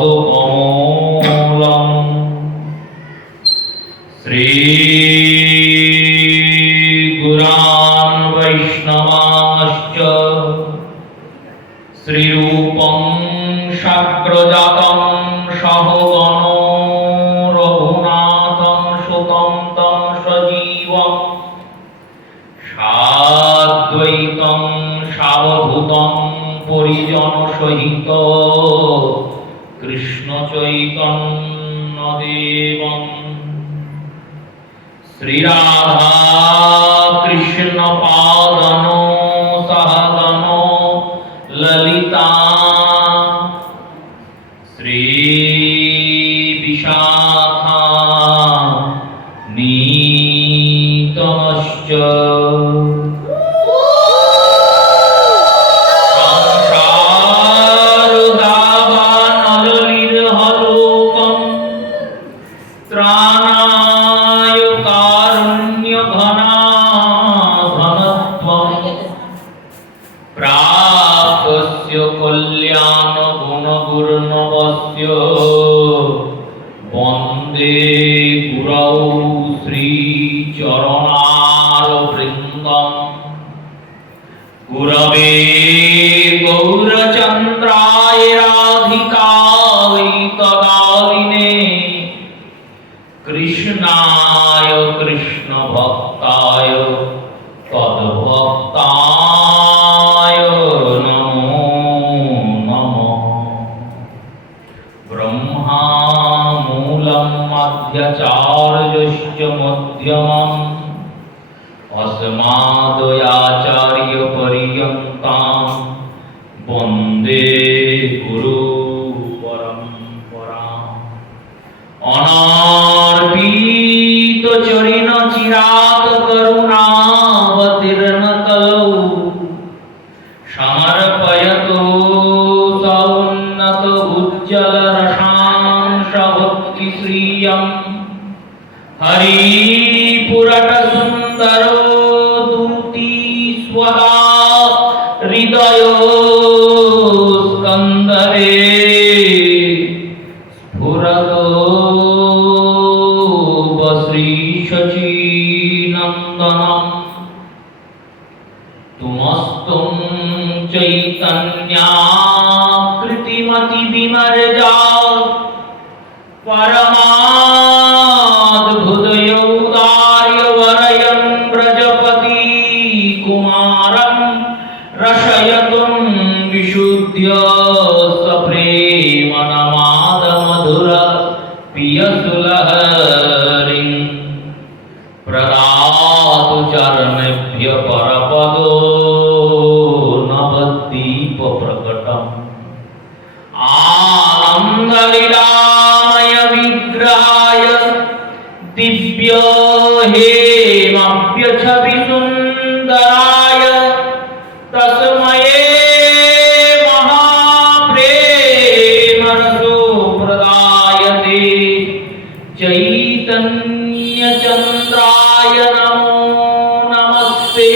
পদকমলম। শ্রীগুরান বৈষ্ণবাশ্চ শ্রীরূপং শাগ্রজাতং সহগণ রঘুনাথং সুতং তং সজীবং সাদ্বৈতং সাবধূতং পরিজন সহিত কৃষ্ণ চৈতন্য দেবং শ্রীরাধা কৃষ্ণ পাদন সহগণ ললিতা শ্রী বিশাখা নীতমশ্চ কল্যাণ গুণগুর্ণবস্য বন্দে গুরৌ শ্রীচরণারবৃন্দম গুরবে গৌরচন্দ্রায় রাধিকায় তদালিনে কৃষ্ণায় কৃষ্ণ ভক্তায় তদ্ভক্তায় নমো নমঃ। ব্রহ্মা মূলম মধ্যাচার্যশ্চ মধ্যমম অস্মাদয়াচার্য পর্যন্তাম বন্দে গুরু পরম্পরাম। অনার্পিত চরিণ চিরাত করুণাবতীর্ণ কলৌ সমর্পয়তো সৌন্নত উজ্জ্বল রসাংশ ভক্তি শ্রিয়ম হরিপুরট সুন্দর দূতি স্বদা হৃদয় স্কন্দরে স্ফুরতো শ্রী শচীনন্দনম তুমস্তুম চৈতন্যাকৃতিমতি বিমর্জা পরমাদ্ভুতয়ৌদার্যবরয়ং ব্রজপতি কুমারং রসয়তুম বিশুদ্ধ সপ্রেমনমাদ মধুর পিয়সুলহরিং প্রদাতু চরণেভ্য পরপদো নবদ্বীপ প্রকটম। আনন্দলীলাময় বিগ্রহায় দিব্য হেমাভ্য ছবি সুন্দরায় তস্ময়ে মহাপ্রেম রসো প্রদায়তে চৈতন্য চন্দ্রায় নমো নমস্তে।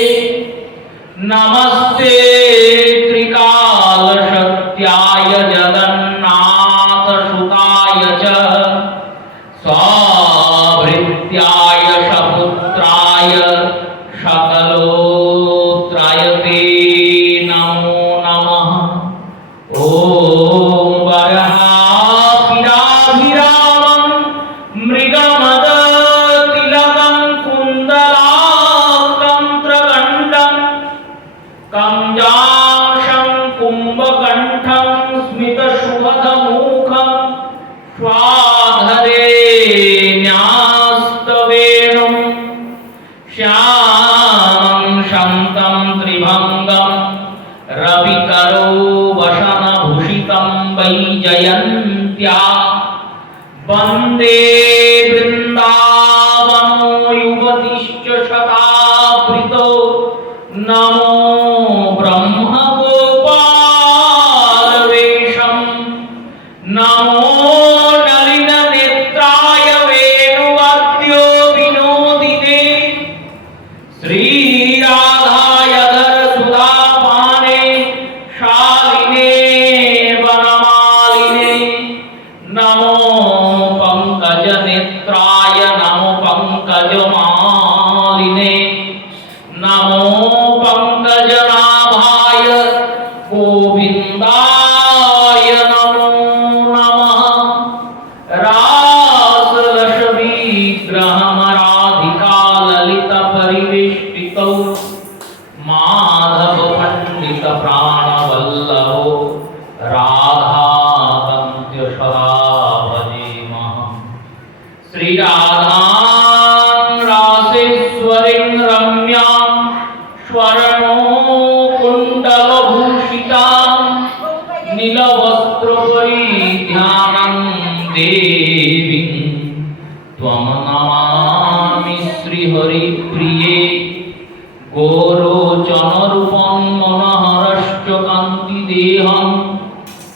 নমস্তে ত্রিকাল সত্যায় জগন্নাথ সুতায় চ সভৃত্যায় সপুত্রায় সকলোত্রায়তে নমো নমঃ। ওম বরহাপিরাভিরামং মৃগমদ তিলকং কুন্দরাতন্ত্রগণ্ডং কঞ্জাংশং কুম্ভকণ্ঠং স্মিতশুভধমুখং স্বাধরে ন্যস্তবেণুং শ্যামং শান্तं ত্রিভঙ্গಂ রবিকরো वसनभूषितं वैजयन्त्या वन्दे वृन्दावनो युवतिश्च शतावृतो नमो ब्रह्मगोपालवेषं नमो नलिननेत्राय वेणुवाद्यो विनोदिने श्रीराधाय धरसुधापाने शालिने वनमालिने नमो पंकज नेत्राय नमो पंकज मालिने नमो पंकज नाभाय गोविंदाय नमो नमः रासलक्ष्मीग्रहमराधिका ललित परिवेष्टितौ माधव पंडित प्राणवल्लभो राधाकान्त्य सदा भजेमः श्री राधां रासेश्वरीं रम्यां स्वर्णो कुण्डलभूषितां नीलवस्त्रपरिधानं देवीं त्वं नमामि श्रीहरिप्रिये गोरोचनरूपं मनोहरश्च कान्तिदेहं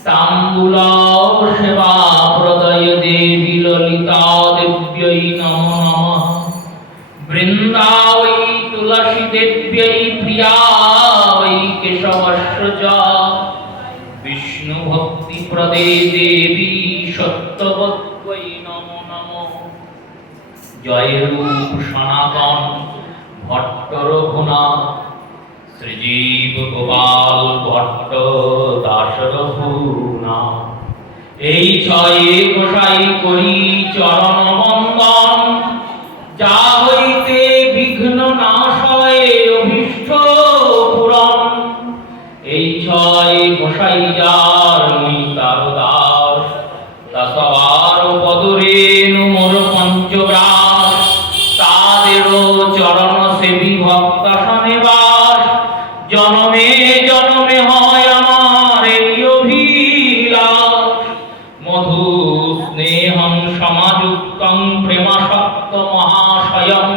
ताम्बूलाव सेवा प्रदय देवी ललिता देव्यै नमो नमः वृन्दावै तुलसी देव्यै प्रिया वै केशवस्य च विष्णु भक्ति प्रदे देवी सत्यवत्यै नमो नमः जय रूप सनातन भट्ट रघुनाथ শ্রীজীব গোপাল ভট্ট দাস রঘুনা এই ছয়ে গোসাই করি চরণ বন্দন যা হইতে বিঘ্ন নাশ হয় অভীষ্ট পূরণ এই ছয় গোসাই যার মুই তার দাস তা সবার পদরেণু মোর পঞ্চগ্রাস তাদেরও চরণ সেবী ভক্তাসনে বাস জনমে জনমে হয় আমার এই অভিলাষ মধু স্নেহং সমাযুক্তং প্রেমাসক্ত মহাশয়ং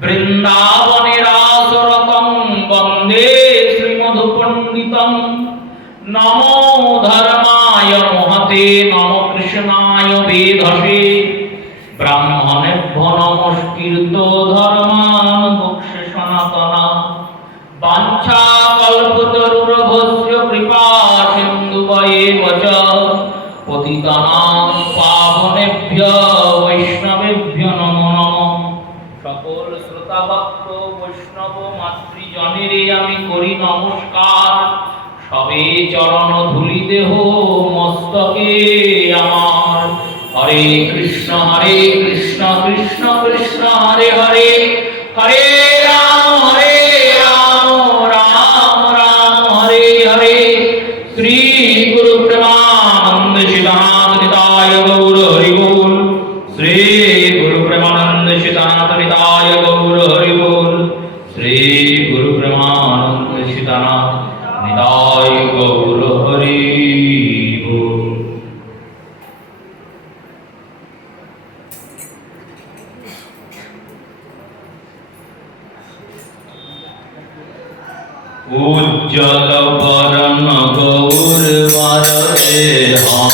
বৃন্দাবনে রাসরতং বন্দে শ্রীমধুপণ্ডিতং নমো ধর্মায় মহতে নমো কৃষ্ণায় বেধসে ব্রাহ্মণেভ্যো নমস্কৃত ধর্মাन् মোক্ষে সনাতনা বাঞ্ছা কল্পতরুর্ভস্য কৃপা সিন্ধুবয়েব চ পতিতানাং পাবনেভ্যো বৈষ্ণবেভ্যো নমো নমঃ সকল শ্রোতা ভক্ত বৈষ্ণব মাতৃজনেরে আমি করি নমস্কার সবে চরণ ধুলি দেহ মস্তকে আমার হরে কৃষ্ণ কৃষ্ণ কৃষ্ণ হরে হরে হরে রাম রাম রাম হরে হরে শ্রী গুরু প্রেমানন্দ শিবানাথ নিতায় গৌর হরি बोल শ্রী গুরু প্রেমানন্দ শিবানাথ নিতায় গৌর হরি बोल শ্রী গুরু প্রেমানন্দ শিবানাথ নিতায় গৌর হরি बोल। उज्जल वरण गौर वरदे हम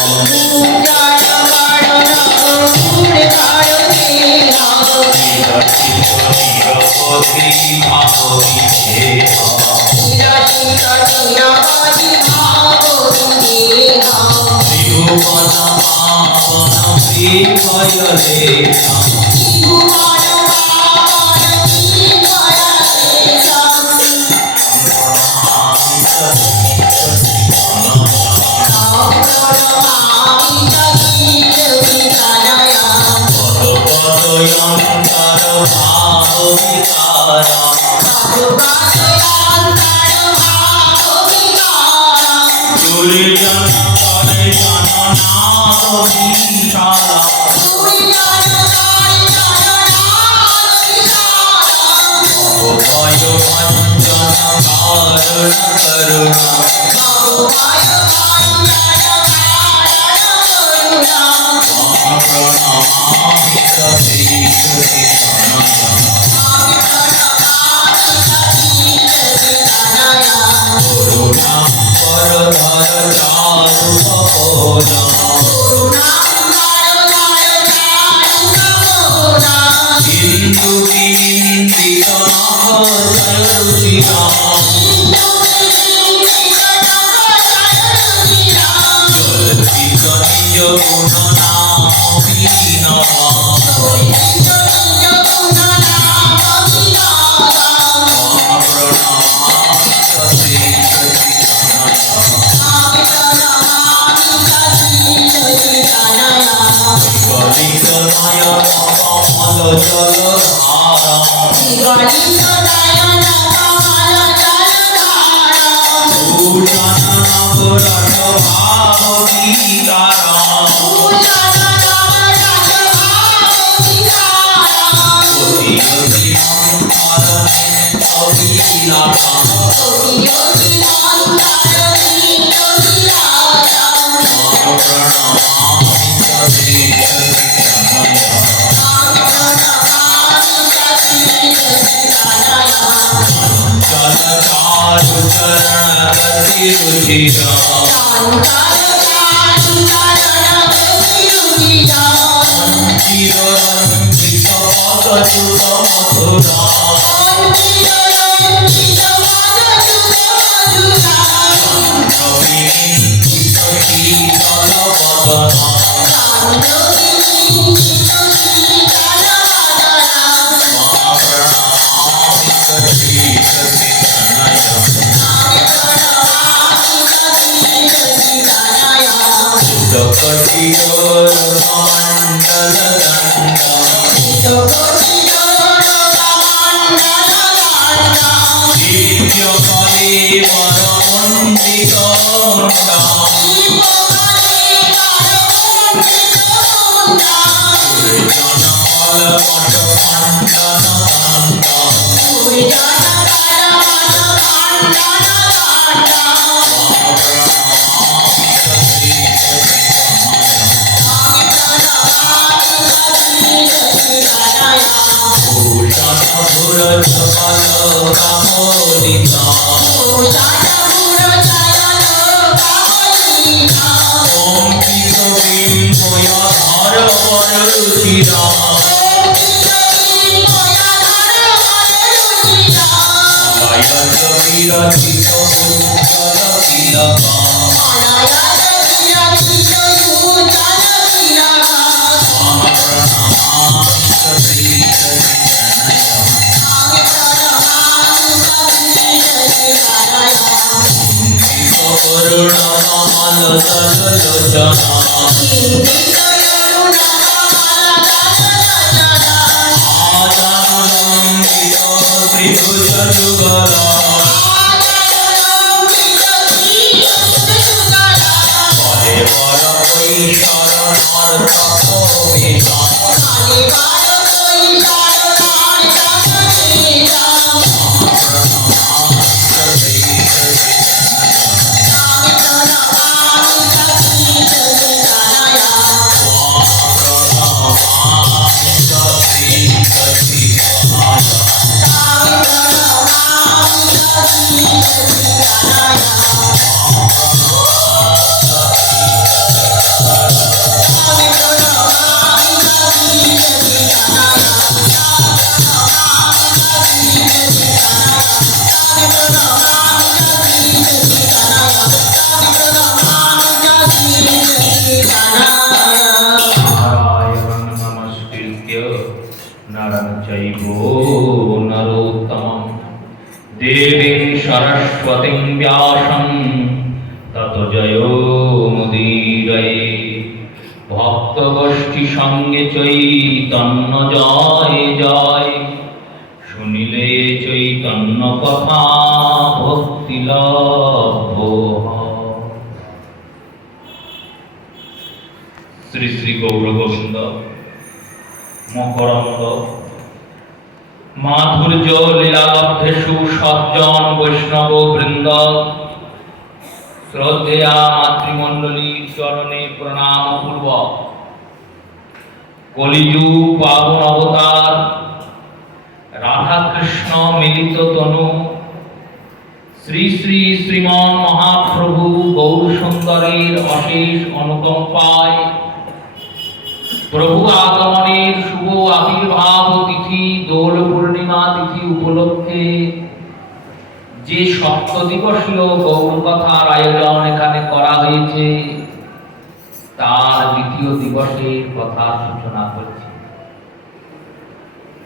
তার দ্বিতীয় দিবসের কথা সূচনা করছি।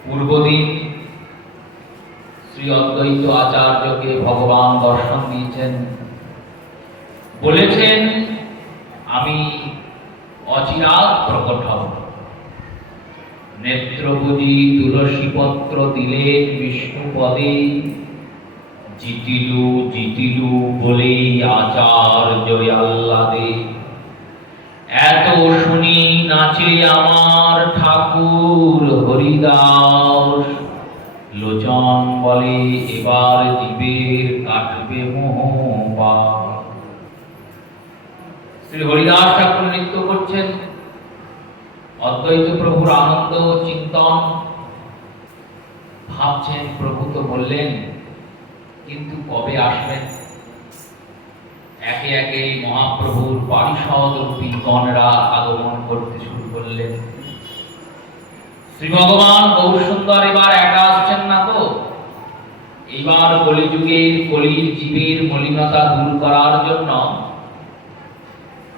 পূর্বদিন শ্রী অদ্বৈত আচার্যকে ভগবান দর্শন দিয়েছেন, বলেছেন আমি অচিরাৎ প্রকট হব। নেত্রভোজী তুলসী পত্র দিলেন বিষ্ণু পদে, জিতিলু জিতিলু বলে আচার্য আহ্লাদে। এত শুনি নাচে আমার ঠাকুর হরিদাস, লোচন বলে এবার জীবের কাটবে মোহপাশ। শ্রী হরিদাস ঠাকুর নৃত্য করছেন, অদ্বৈত প্রভুর আনন্দ চিন্তন, ভাবছেন প্রভু তো বললেন, কিন্তু কবে আসবেন? একে একে মহাপ্রভুর পারিষদ রূপী গণরা আগমন করতে শুরু করলেন। শ্রী ভগবান গৌর সুন্দর এবার একা আসছেন না তো, এবার কলিযুগের কলির জীবের মলিনতা দূর করার জন্য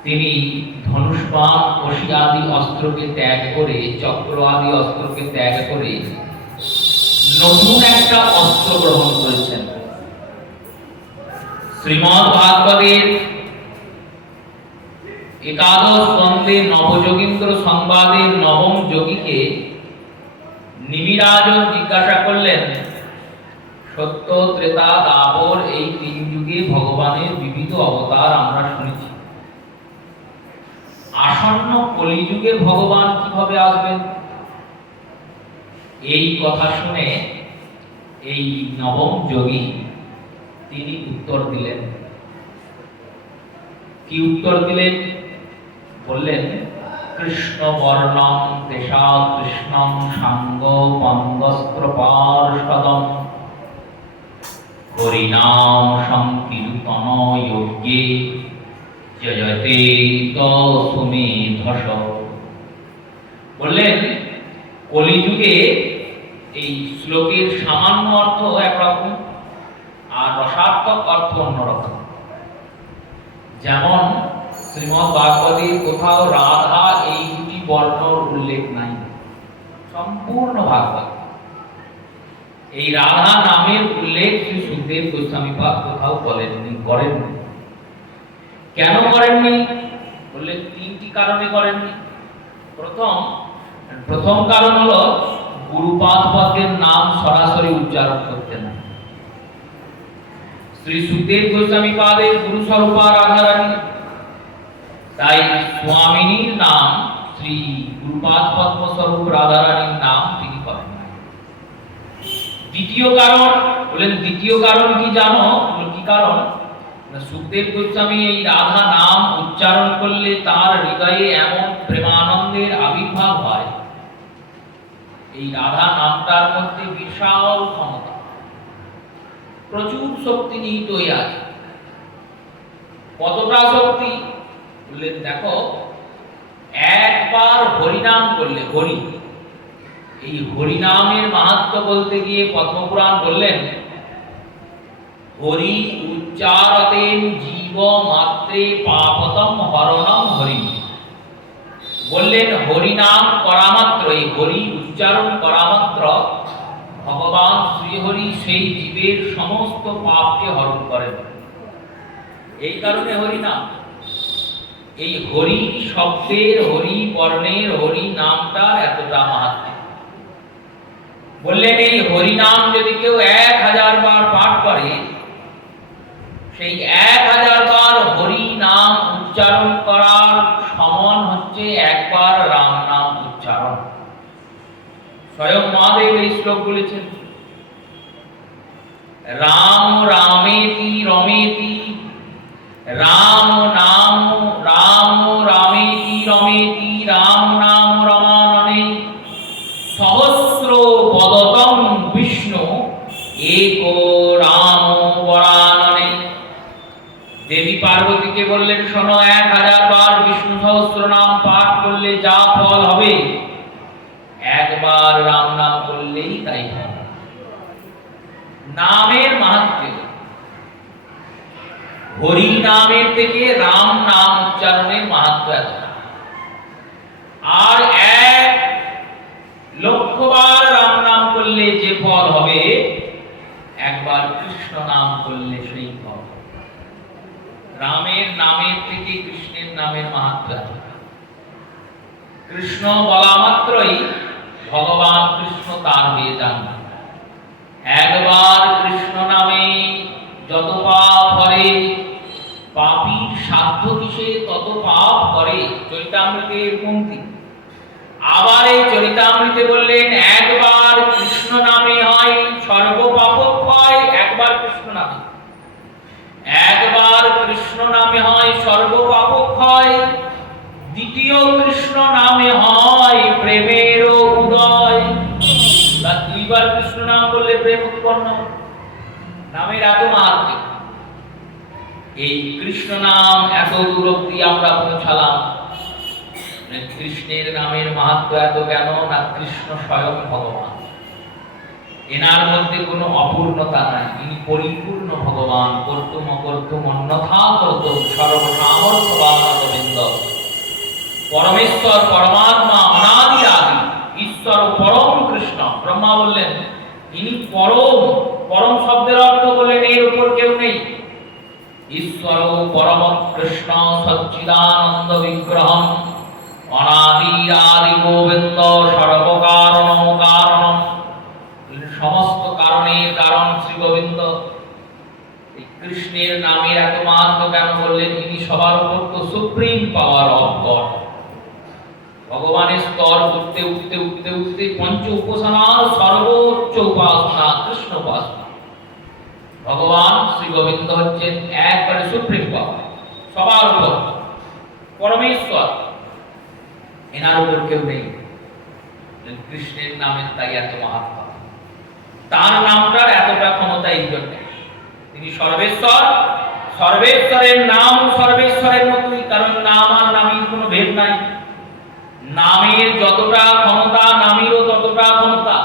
তিনি ধনুষ্পাণ অসি আদি অস্ত্রকে ত্যাগ করে, চক্র আদি অস্ত্রকে ত্যাগ করে নতুন একটা অস্ত্র গ্রহণ করেছেন। শ্রীমদ্ ভাগবতের একাদশ স্কন্ধে নবযোগীন্দ্র সংবাদের নবম যোগীকে নিমিরাজন জিজ্ঞাসা করলেন, সত্য ত্রেতা দাপর এই তিন যুগে ভগবানের বিবিধ অবতার আমরা শুনেছি, আসন্ন কলিযুগে ভগবান কিভাবে আসবেন? এই কথা শুনে এই নবম যোগী তিনি উত্তর দিলেন। কি উত্তর দিলেন? বললেন, কৃষ্ণ বর্ণম তেষা কৃষ্ণম সাঙ্গ পঙ্গস্ত্র পার্ষদম হরিনাম সংকীর্তন যোগ্যে জয়তে তসুমেধস। বললেন কলিযুগে এই শ্লোকের সামান্য অর্থ একরকম আর রসাত্মক অর্থ অন্যরকম। যেমন শ্রীমদ্ ভাগবতে কোথাও রাধা এই দুটি বর্ণর উল্লেখ নাই, সম্পূর্ণ ভাগবত এই রাধা নামের উল্লেখ শ্রী সুখদেব গোস্বামী পাদ কোথাও বলেননি, করেননি। কেন করেননি? বললেন তিনটি কারণে করেননি। প্রথম কারণ হলো গুরুপাদ পদের নাম সরাসরি উচ্চারণ করতে না। শ্রী সুখদেব গোস্বামী পাদের গুরু স্বরূপা রাধারানী, তাই স্বামিনীর নাম শ্রী গুরুপাদ পদ্ম স্বরূপ রাধারানীর নাম তিনি করেন না। দ্বিতীয় কারণ কি জানো? কি কারণ? সুখদেব গোস্বামী এই রাধা নাম উচ্চারণ করলে তার হৃদয়ে এমন প্রেমানন্দের আবির্ভাব হয়, এই রাধা নামটার মধ্যে বিশাল ক্ষমতা, প্রচুর শক্তি নিহিত হয়ে আছে। কতটা শক্তি? বললেন দেখো, একবার হরিনাম করলে, এই হরিনামের মাহাত্ম্য বলতে গিয়ে পদ্মপুরাণ বললেন, হরি উচ্চারতেন জীব মাত্রে পাপতম হরণম হরি। বললেন হরিনাম করা মাত্র, এই হরি উচ্চারণ করা মাত্র ভগবান শ্রীহরি সেই জীবের সমস্ত পাপকে হরণ করেন। এই কারণে হরিনাম, এই হরি শব্দের, হরি বর্ণের, হরি নামটার এতটা মাহাত্ম্য। বললেন এই হরিনাম যদি কেউ 1000 বার পাঠ করে, সেই 1000 বার হরি নাম উচ্চারণ করার সমান হচ্ছে একবার রাম নাম উচ্চারণ। স্বয়ং মহাদেব এই শ্লোক বলেছেন, রাম রামেতি রমেতি, রাম নাম রাম রামেতি রমেতি, রাম নাম রমাননে, সহস্র পদতম বিষ্ণু एको রাম বরাননে। দেবী পার্বতীকে বললেন, শোনো 1000 বার বিষ্ণু সহস্র নাম পাঠ করলে যা ফল হবে, একবার রাম নাম বললেই তাই হবে। নামের মাহাত্ম্য, হরি নামের থেকে রাম নাম উচ্চারণের মাহাত্ম্য এতটা। কৃষ্ণ বলা মাত্রই ভগবান কৃষ্ণ তার হয়ে যান। একবার কৃষ্ণ নামে যত পাপ করে, পাপীর সাধ্য কিসে তত পাপ করে, চরিতামৃতের পংক্তি। আবার এই চরিতামৃতে বললেন একবার কৃষ্ণ নামে হয় সর্ব পাপক্ষয়, একবার কৃষ্ণ নামে, একবার কৃষ্ণ নামে হয় সর্ব পাপক্ষয়, দ্বিতীয় কৃষ্ণ নামে হয় প্রেমের উদয়। দুইবার কৃষ্ণ নাম বললে প্রেম উৎপন্ন, নামের এত মাহাত্ম্য। এই কৃষ্ণ নাম এত দূর অব্দি আমরা পৌঁছালাম। কৃষ্ণের নামের মাহাত্ম্য এত কেন না, কৃষ্ণ স্বয়ং ভগবান, এনার মধ্যে কোনো অপূর্ণতা নাই, ইনি পরিপূর্ণ ভগবান। কর্তুম অকর্তুম অন্যথা কর্তুম সর্বসামর্থ্যবান গোবিন্দ। পরমেশ্বর পরমাত্মা অনাদি আদি ঈশ্বর পরম কৃষ্ণ। ব্রহ্মা বললেন ইনি পরম, পরম শব্দের অর্থ বললেন এর উপর কেউ নেই। ঈশ্বর পরম কৃষ্ণ সচ্চিদানন্দ বিগ্রহম অনাদি আদি গোবিন্দ সর্বকারণ কারণম, সমস্ত কারণের কারণ শ্রী গোবিন্দ। এই কৃষ্ণের নামের এত মাহাত্ম্য কেন বললেন, ইনি সবার উপর তো সুপ্রিম পাওয়ার অফ গড। ভগবানের স্তর উঠতে উঠতে উঠতে উঠতে পঞ্চ উপাসনার সর্বোচ্চ উপাসনা কৃষ্ণ উপাসনা। ভগবান শ্রী গোবিন্দ হচ্ছেন একবারে সুপ্রিম পাওয়ার, সবার উপর পরমেশ্বর, এনার উপর কেউ নেই। কৃষ্ণের নামের তাই এত মাহাত্ম্য, তার নামটার এতটা ক্ষমতা এই জন্য তিনি সর্বেশ্বর। সর্বেশ্বরের নাম সর্বেশ্বরের মতোই, কারণ নাম আর নামের কোনো ভেদ নাই। নামের যতটা ক্ষমতা নামেরও ততটা ক্ষমতা।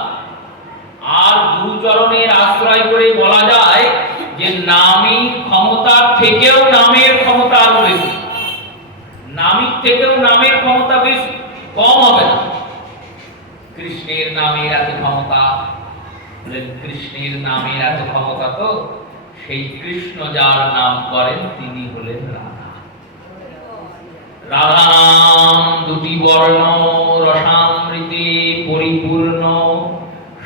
আর গুরুচরণের আশ্রয় করে বলা যায় যে নামের ক্ষমতার থেকেও নামের ক্ষমতা আরো বেশি, নামের থেকেও নামের ক্ষমতা বেশি, কম হবে না। কৃষ্ণের নামের এত ক্ষমতা, কৃষ্ণের নামের এত ক্ষমতা, তো সেই কৃষ্ণ যার নাম করেন তিনি হলেন রাধা। রাধা নাম দুটি বর্ণ রসামৃতে পরিপূর্ণ,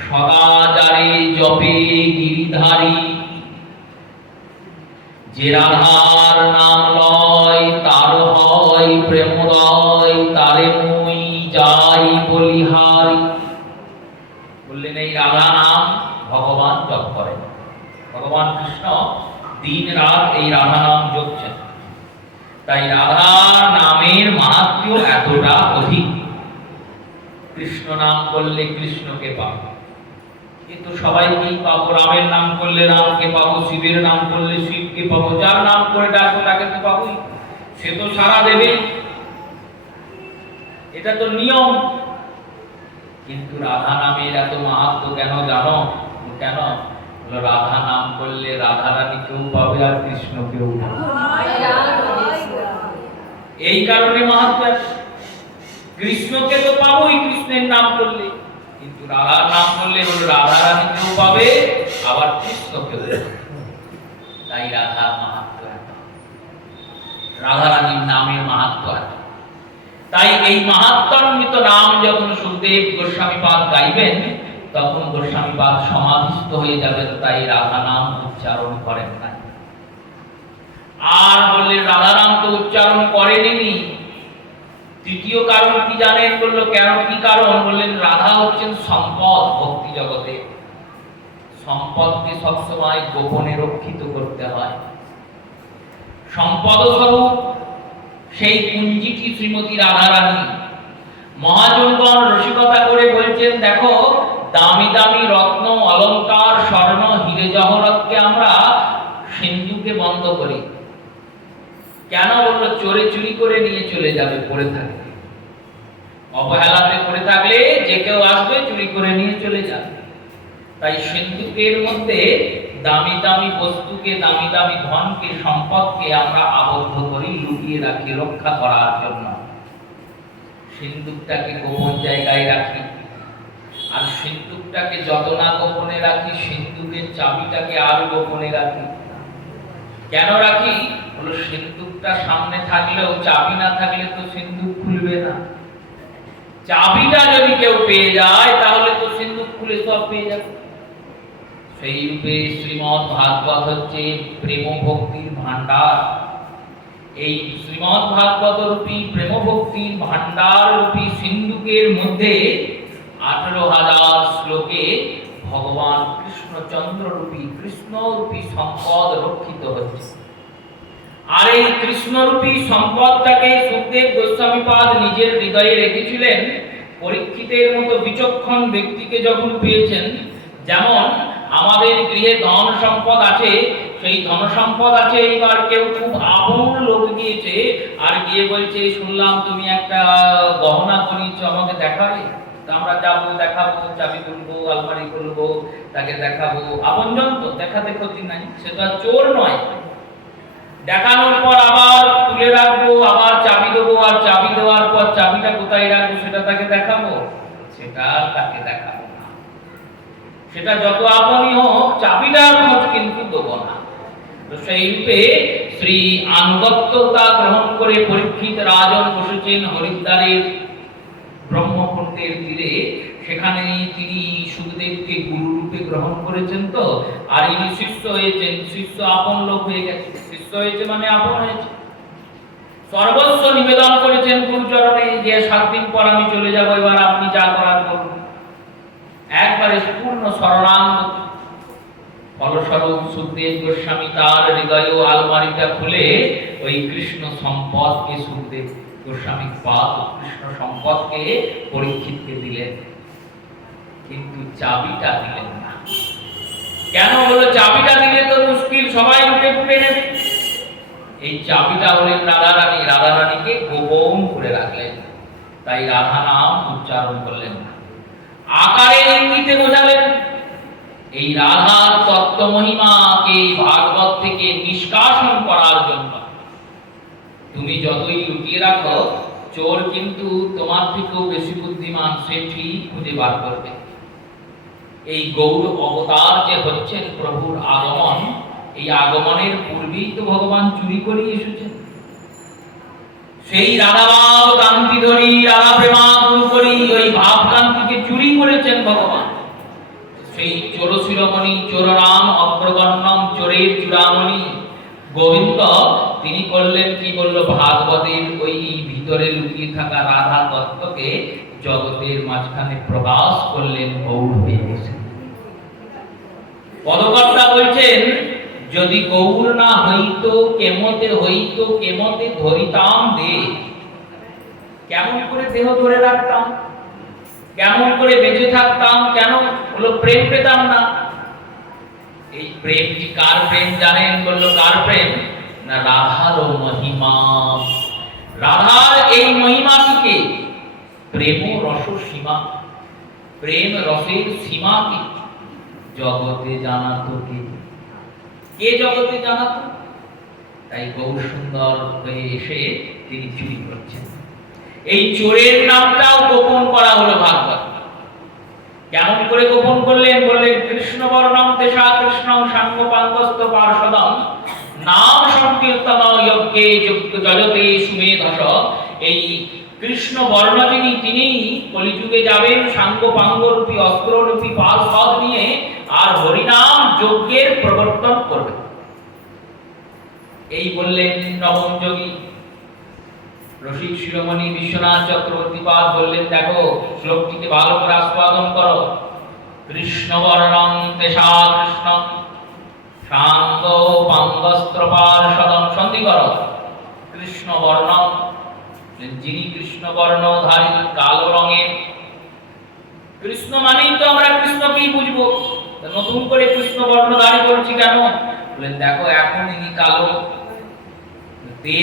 সদাচারে জপে গিরিধারী। যে রাধার নাম লয় তার হয় প্রেমোদয়, তারে মুই যাই বলিহারি। বললেন এই রাধা নাম ভগবান জপ করেন, ভগবান কৃষ্ণ দিন রাত এই রাধা নাম জপছেন। তাই রাধা নামের মাহাত্ম্য এতটা অধিক। কৃষ্ণ নাম করলে কৃষ্ণকে পাবো, কিন্তু সবাইকেই পাবো। রামের নাম করলে রামকে পাবো, শিবের নাম করলে শিবকে পাবো, যার নাম করে ডাকবো তাকে তো পাবোই, সে তো সারা দেবে, এটা তো নিয়ম। কিন্তু রাধা নামের এত মাহাত্ম্য কেন জানো? কেন? রাধা নাম করলে রাধা রানীকেও পাবে আর কৃষ্ণকেও পাবে, এই কারণে মাহাত্ম্য। কৃষ্ণকে তো পাবোই কৃষ্ণের নাম করলে, কিন্তু রাধার নাম করলে রাধা রানীকেও পাবে আবার কৃষ্ণকেও পাবে। তাই রাধার মাহাত্ম্য এত, রাধা রানীর নামের মাহাত্ম্য এত। তাই এই মাহাত্ম্যান্বিত নাম যখন সুখদেব গোস্বামীপাদ গাইবেন তখন গোস্বামীপাদ সমাধিস্থ হয়ে যাবেন। তাই রাধা নাম উচ্চারণ করেন না। আর বললেন রাধা নাম তো উচ্চারণ করেনি। তৃতীয় কারণ কি জানেন? বললো কেন, কি কারণ? বললেন রাধা হচ্ছেন সম্পদ ভক্তি জগতে। সম্পদকে সবসময় গোপনে রক্ষিত করতে হয়। সম্পদ স্বরূপ সেই পুঞ্জিটি শ্রীমতী রাধা রানী। মহাজনগণ রসিকতা করে বলছেন, দেখো দামি দামি রত্ন অলংকার স্বর্ণ হিরে জহরতকে আমরা সিন্ধুকে বন্ধ করি কেন? বললো চোরে চুরি করে নিয়ে চলে যাবে, পড়ে থাকবে, অবহেলাতে পড়ে থাকলে যে কেউ আসবে চুরি করে নিয়ে চলে যাবে। তাই সিন্ধুকের মধ্যে দামি দামি বস্তুকে, দামি দামি ধনকে, সম্পদকে আমরা আবদ্ধ করি, লুকিয়ে রাখি রক্ষা করার জন্য। সিন্ধুকটাকে গোপন জায়গায় রাখি। আর সিন্ধুকটাকে যত না গোপনে রাখি, সিন্ধুকের চাবিটাকে আরো গোপনে রাখি। কেন রাখি? বলো সিন্ধুকটা সামনে থাকলেও চাবি না থাকলে তো সিন্ধুক খুলবে না। চাবিটা যদি কেউ পেয়ে যায় তাহলে তো সিন্ধুক খুলে সব পেয়ে যাবে। সেই রূপে শ্রীমদ্ ভাগবত হচ্ছে প্রেম ভক্তির ভান্ডার। এই শ্রীমদ্ ভাগবত রূপী প্রেম ভক্তির ভান্ডার রূপী সিন্ধুকের মধ্যে 18,000 শ্লোকে ভগবান কৃষ্ণচন্দ্র রূপী কৃষ্ণ রূপী সম্পদ রক্ষিত হচ্ছে। আর এই কৃষ্ণরূপী সম্পদটাকে সুখদেব গোস্বামীপাদ নিজের হৃদয়ে রেখেছিলেন। পরীক্ষিতের মতো বিচক্ষণ ব্যক্তিকে যখন পেয়েছেন, যেমন আমাদের গৃহে ধন সম্পদ আছে, সেই ধন সম্পদ আছে, এবার কেউ খুব আপন লোক গিয়েছে আর গিয়ে বলছে, শুনলাম তুমি একটা গহনা করিয়েছ, আমাকে দেখাবে। তা আমরা যাবো, দেখাবো, চাবি খুলবো, আলমারি খুলবো, তাকে দেখাবো। আপনজন তো, দেখাতে ক্ষতি নাই, সেটা চোর নয়। দেখানোর পর আবার তুলে রাখবো, আবার চাবি দেবো, আর চাবি দেওয়ার পর চাবিটা কোথায় রাখবো সেটা তাকে দেখাবো, সেটা তাকে দেখাবো না। সেটা যত আপনই হোক, চাবিটার খোঁজ কিন্তু দেবো না। তো সেই রূপে শ্রী আনুগত্যতা গ্রহণ করে পরীক্ষিত রাজন বসেছেন হরিদ্বারের ব্রহ্মকুণ্ডের তীরে। সেখানে তিনি সুখদেবকে গুরু রূপে গ্রহণ করেছেন। তো আর ইনি শিষ্য হয়েছেন, শিষ্য আপন লোক হয়ে গেছে। শিষ্য হয়েছে মানে আপন হয়েছে। সর্বস্ব নিবেদন করেছেন গুরুচরণে, যে 7 দিন পর আমি চলে যাব, এবার আপনি যা করার করুন। একবারে পূর্ণ শরণাগত। ফলস্বরূপ সুখদেব গোস্বামী তার হৃদয় আলমারিটা খুলে ওই কৃষ্ণ সম্পদকে, সুখদেব গোস্বামী পাদ কৃষ্ণ সম্পদকে পরীক্ষিতকে দিলেন, কিন্তু চাবিটা দিলেন না। কেন হলো? চাবিটা দিলে তো মুশকিল, সবাই উঠে পুটে নেবে। এই চাবিটা হলেন রাধারানী। রাধারানীকে গোপন করে রাখলেন, তাই রাধা নাম উচ্চারণ করলেন না। আকারে ইঙ্গিতে বোঝালেন এই রাধার তত্ত্ব মহিমাকে ভাগবত থেকে নিষ্কাশন করার জন্য। তুমি যতই লুকিয়ে রাখো, চোর কিন্তু তোমার থেকেও বেশি বুদ্ধিমান, সে ঠিক খুঁজে বার করবে। এই গৌর অবতার যে হচ্ছেন প্রভুর আগমন, এই আগমনের পূর্বেই তো ভগবান চুরি করে এসেছেন। সেই রাধাভাব কান্তি ধরি, রাধা প্রেমাকুল করি, ওই ভাব কান্তিকে চুরি করেছেন ভগবান। সেই চোর শিরোমণি, চোর রাম অগ্রগণ্যম, চোরের চূড়ামণি গোবিন্দ তিনি করলেন কি? বলল ভাগবতের ওই ভিতরে লুকিয়ে থাকা রাধা তত্ত্বকে জগতের মাঝখানে প্রকাশ করলেন, গৌর হয়ে গেছে। পদকর্তা বলছেন, যদি গৌর না হইতো কেমতে হইতো, কেমতে ধরিতাম দে। কেমন করে দেহ ধরে রাখতাম, কেমন করে বেঁচে থাকতাম, কেন হলো প্রেম পেতাম না। এই প্রেমটি কার প্রেম জানেন? বললো কার প্রেম? না, রাধার মহিমা। রাধার এই মহিমাটিকে, প্রেম রস সীমা, প্রেম রসের সীমাকে জগতে জানাতো কে? কে জগতে জানাতো? তাই গৌর সুন্দর হয়ে এসে তিনি চুরি করছেন। এই চোরের নামটাও গোপন করা হলো ভাগবত। কেমন করে গোপন করলেন? বললেন কৃষ্ণ বর্ণম তেষা কৃষ্ণ সাঙ্গপাঙ্গস্ত পার্শ্বদম নাম সংকীর্তন যজ্ঞে যজতে সুমেধস। এই কৃষ্ণ বর্ণ যিনি, তিনি কলিযুগে যাবেন সাঙ্গপাঙ্গ রূপী অস্ত্র রূপী পার্শ্বদ নিয়ে, আর হরিনাম যজ্ঞের প্রবর্তন করবেন। এই বললেন নবম যোগী। রসিক শিরোমণি বিশ্বনাথ চক্রবর্তী পাদ বললেন, দেখো শ্লোকটিকে ভালো করে আস্বাদন করো। কৃষ্ণ বর্ণম তেষা কৃষ্ণ সাঙ্গ পাঙ্গস্ত্র পার্শ্বদম, সন্ধি করো। কৃষ্ণ বর্ণম, যিনি কৃষ্ণ বর্ণধারী, কালো রঙের। কৃষ্ণ মানেই তো আমরা কৃষ্ণকেই বুঝবো, নতুন করে কৃষ্ণ বর্ণধারী করছি কেন? বলেন দেখো এখন ইনি কালো। তে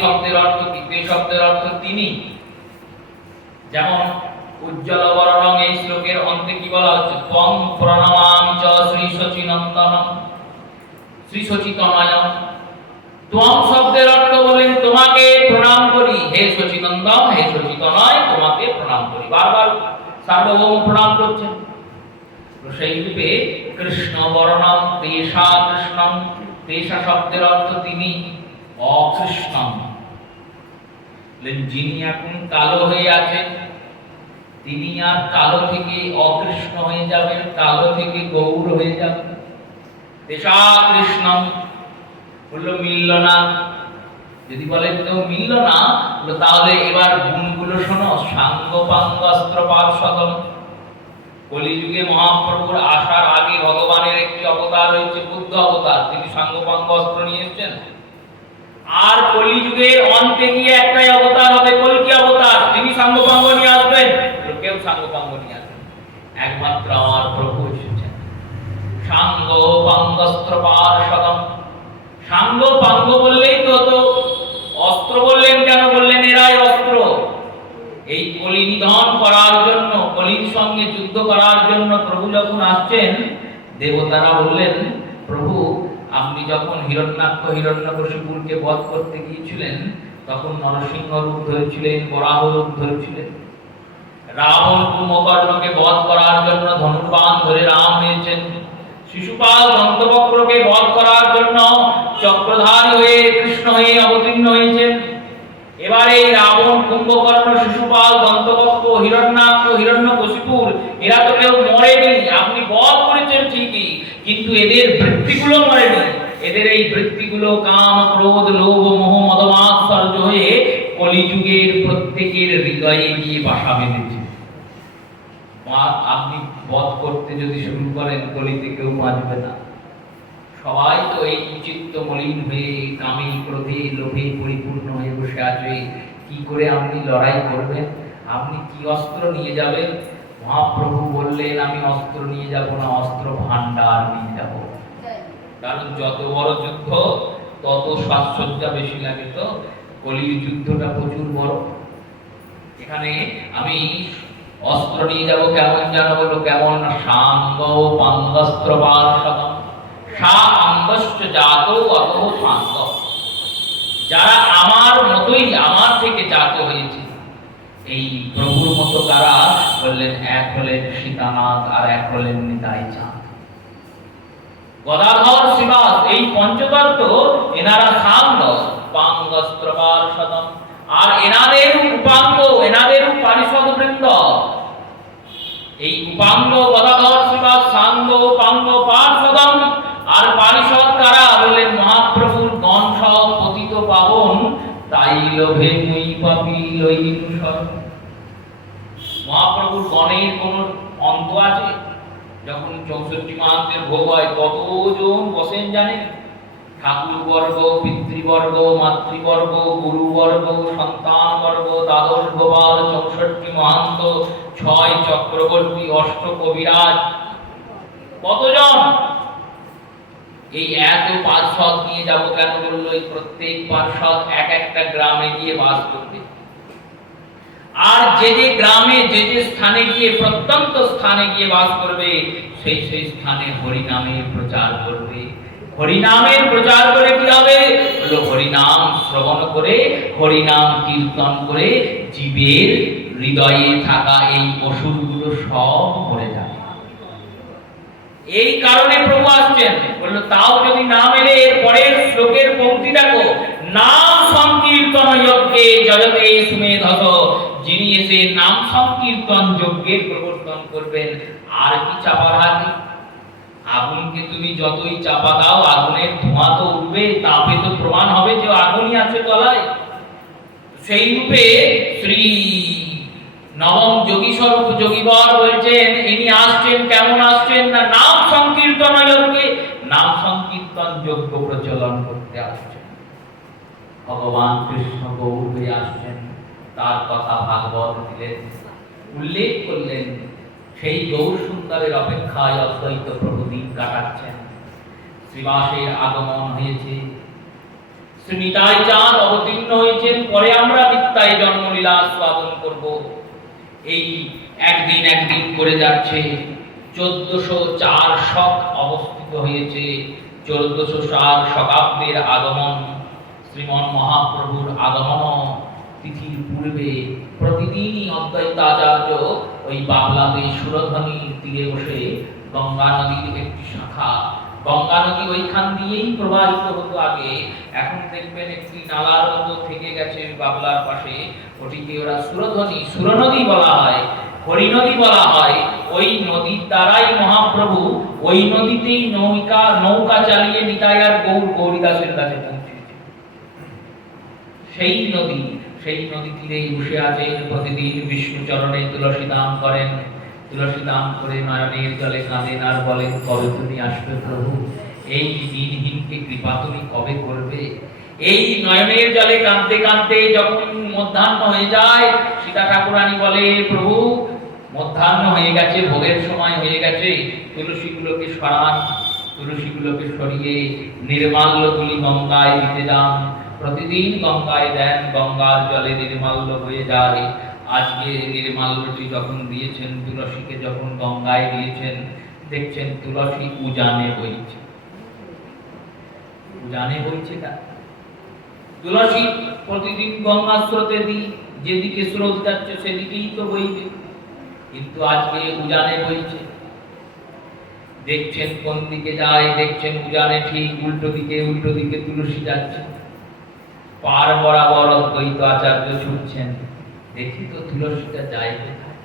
শব্দের অর্থ কি? তে শব্দের অর্থ তিনি। যেমন উজ্জ্বল বর্ণম, এই শ্লোকের অন্তে কি বলা হচ্ছে? ত্বং প্রণমামি চ শ্রী সচিনন্দনম, শ্রী সচিতনয়ম। ত্বং শব্দের অর্থ বলেন তোমাকে প্রণাম করি, হে সচিনন্দন, হে সচিতনয়, তোমাকে প্রণাম করি। বারবার সার্বভৌম প্রণাম করছেন। সেই রূপে কৃষ্ণ বর্ণম তেষা কৃষ্ণম, তেষা শব্দের অর্থ তিনি, অকৃষ্ণম, যিনি এখন কালো হয়ে আছেন। তিনি আর কালো থেকে অকৃষ্ণ হয়ে যাবেন, কালো থেকে গৌর হয়ে যাবেন। দেশা কৃষ্ণ বললো মিলল না। যদি বলে তো মিলল না, তাহলে এবার গুণগুলো শোনো। সাঙ্গ পাঙ্গস্ত্র পার্শ্বদম। কলিযুগে মহাপ্রভুর আসার আগে ভগবানের একটি অবতার হয়েছে বুদ্ধ অবতার, তিনি সাঙ্গ পাঙ্গ অস্ত্র নিয়ে এসেছেন। আর কলিযুগের অন্তে গিয়ে একটাই অবতার হবে, কল্কি অবতার, তিনি সাঙ্গ পাঙ্গ নিয়ে আসবেন। কেউ সাঙ্গ পাঙ্গ নিয়ে আসবেন, একমাত্র আমার প্রভু এসেছেন। সাঙ্গ পাঙ্গস্ত্র পার্শ্বদম। সাঙ্গ পাঙ্গ বললেই তো হতো, অস্ত্র বললেন কেন? বললেন এরাই অস্ত্র। এই কলি নিধন করার জন্য, কলির সঙ্গে যুদ্ধ করার জন্য প্রভু যখন আসছেন, দেবতারা বললেন প্রভু আপনি যখন হিরণ্যাক্ষ হিরণ্যকশিপুরকে বধ করতে গিয়েছিলেন, তখন নরসিংহ রূপ ধরেছিলেন, বরাহ রূপ ধরেছিলেন। রাবণ কুম্ভকর্ণকে বধ করার জন্য ধনুর্বাণ ধরে রাম হয়েছেন। শিশুপাল দন্তবক্রকে বধ করার জন্য চক্রধারী হয়ে কৃষ্ণ হয়ে অবতীর্ণ হয়েছেন। এবার এই রাবণ, কুম্ভকর্ণ, শিশুপাল, দন্তবক্র, হিরণ্যাক্ষ, হিরণ্যকশিপুর, এরা তো কেউ মরেনি। আপনি বধ করেছেন ঠিকই, কিন্তু এদের বৃত্তিগুলো মরেনি। এদের এই বৃত্তিগুলো কাম, ক্রোধ, লোভ, মোহ, মদমাৎসর্য হয়ে কলিযুগের প্রত্যেকের হৃদয়ে গিয়ে বাসা বেঁধেছে। আপনি বধ করতে যদি শুরু করেন, কলিতে কেউ বাঁচবে না। সবাই তো এই চিত্ত মলিন হয়ে কামে, ক্রোধে, লোভে পরিপূর্ণ হয়ে বসে আছে। কি করে আপনি লড়াই করবেন? আপনি কি অস্ত্র নিয়ে যাবেন? মহাপ্রভু বললেন আমি অস্ত্র নিয়ে যাব না, অস্ত্র ভান্ডার নিয়ে যাব। কারণ যত বড় যুদ্ধ তত সাজসজ্জা বেশি লাগে। তো কলির যুদ্ধটা প্রচুর বড়। এখানে আমি অস্ত্র নিয়ে যাব কেমন জানো বলো? কেমন? সাঙ্গ পাঙ্গস্ত্র পার্শ্বদম। যারা আমার মতোই, আমার থেকে জাত হয়েছে। এই প্রভুর মতো কারা? বললেন এক হলেন সীতানাথ, আর এক হলেন নিতাই চাঁদ। গদাধর শ্রীবাস, এই পঞ্চতত্ত্ব এনারা সাঙ্গ পাঙ্গস্ত্র পার্শ্বদম। আর এনাদের উপাঙ্গ, এনাদের পারিষদ বৃন্দ। এই উপাঙ্গ গদাধর শ্রীবাস, সাঙ্গ, পাঙ্গ, পার্শ্বদম। আর পারিষদ কারা? বললেন মহাপ্রভুর গণ সব পতিত পাবন, তাই লোভে মুই পাপী লইনু শরণ। মহাপ্রভুর গণের কোন অন্ত আছে? যখন 64 মাহাত্ম্যের ভোগ হয় কতজন বসেন জানেন? ঠাকুরবর্গ, পিতৃবর্গ, মাতৃবর্গ, গুরুবর্গ, সন্তানবর্গ, দ্বাদশ গোপাল, 64 মহান্ত, 6 চক্রবর্তী, 8 কবিরাজ, কতজন? এই এত পার্ষদ নিয়ে যাব কেন বললো? এই প্রত্যেক পার্ষদ এক একটা গ্রামে গিয়ে বাস করবে। আর যে যে গ্রামে, যে যে স্থানে গিয়ে, প্রত্যন্ত স্থানে গিয়ে বাস করবে, সেই সেই স্থানে হরিনামের প্রচার করবে। হরিনামের প্রচার করে কি হবে? বললো হরিনাম শ্রবণ করে, হরিনাম কীর্তন করে জীবের হৃদয়ে থাকা এই অসুরগুলো সব মরে যাবে। এই কারণে প্রভু আসছেন। বললো তাও যদি না মেলে, এর পরের শ্লোকের পংক্তি দেখো, নাম সংকীর্তন যজ্ঞে জগতে সুমেধস। যিনি এসে নাম সংকীর্তন যজ্ঞের প্রবর্তন করবেন। আর কি চাপার হাতে? আগুনকে তুমি যতই চাপা দাও, আগুনের ধোঁয়া তো উঠবে, তাপে তো প্রমাণ হবে যে আগুনই আছে তলায়। সেই রূপে শ্রী নবম যোগী স্বরূপ যোগীবর বলছেন, ইনি আসছেন কেমন আসছেন? না নাম সংকীর্তন যজ্ঞে, নাম সংকীর্তন যজ্ঞ প্রচলন করতে আসছেন। ভগবান কৃষ্ণ গৌর হয়ে আসছেন, তার কথা ভাগবত দিলেন, উল্লেখ করলেন। সেই গৌর সুন্দরের অপেক্ষায় অদ্বৈত প্রভু দিন কাটাচ্ছেন। শ্রীবাসের আগমন হয়েছে, শ্রী নিতাই চাঁদ অবতীর্ণ হয়েছেন। পরে আমরা নিত্যাই জন্মলীলা আস্বাদন করব। এই একদিন একদিন করে যাচ্ছে। 1404 শক অবস্থিত হয়েছে। 1404 শকাব্দের আগমন। শ্রীমন মহাপ্রভুর আগমন তিথির পূর্বে প্রতিদিনই অদ্বৈতাচার্য ওই বাংলাতে সুরধ্বনির তীরে বসে, গঙ্গা নদীর একটি শাখা, গঙ্গা নদী ওইখান দিয়েই প্রবাহিত হতো আগে। এখন দেখবেন একটি নালার মতো থেকে গেছে বাংলার পাশে, ওটিকে ওরা সুরধ্বনি, সুরনদী বলা হয়। হরিনদী বলা হয়। ওই নদীর দ্বারাই মহাপ্রভু ওই নদীতেই নৌকা চালিয়ে নিতাই আর গৌরীদাসের কাছে পৌঁছেছে। সেই নদী তীরেই বসে আছেন, প্রতিদিন বিষ্ণু চরণে তুলসী দান করেন। তুলসী দান করে নয়নের জলে কাঁদেন আর বলেন, কবে তুমি আসবে প্রভু? এই দিনহীনকে কৃপা তুমি কবে করবে? এই নয়নের জলে কাঁদতে কাঁদতে যখন মধ্যাহ্ন হয়ে যায়, সীতা ঠাকুরানী বলে, প্রভু মধ্যাহ্ন হয়ে গেছে, ভোগের সময় হয়ে গেছে, তুলসীগুলোকে সরান। তুলসীগুলোকে সরিয়ে নির্মাল্যগুলি গঙ্গায় দিতে যান। প্রতিদিন গঙ্গায় দেন, গঙ্গার জলে নির্মাল্য হয়ে যায়। আজকে নির্মাল্যটি যখন দিয়েছেন, তুলসীকে যখন গঙ্গায় দিয়েছেন, দেখছেন তুলসী উজানে বইছে। উজানে বইছে না, তুলসী প্রতিদিন গঙ্গা স্রোতে দিই, যেদিকে স্রোত যাচ্ছে সেদিকেই তো বইবে, কিন্তু আজকে উজানে বইছে। দেখছেন কোন দিকে যায়, দেখছেন উজানে ঠিক উল্টো দিকে তুলসী যাচ্ছে। পার বরাবর অদ্বৈত আচার্য ছুটছেন, দেখি তো তুলসীটা যায় কোথায়।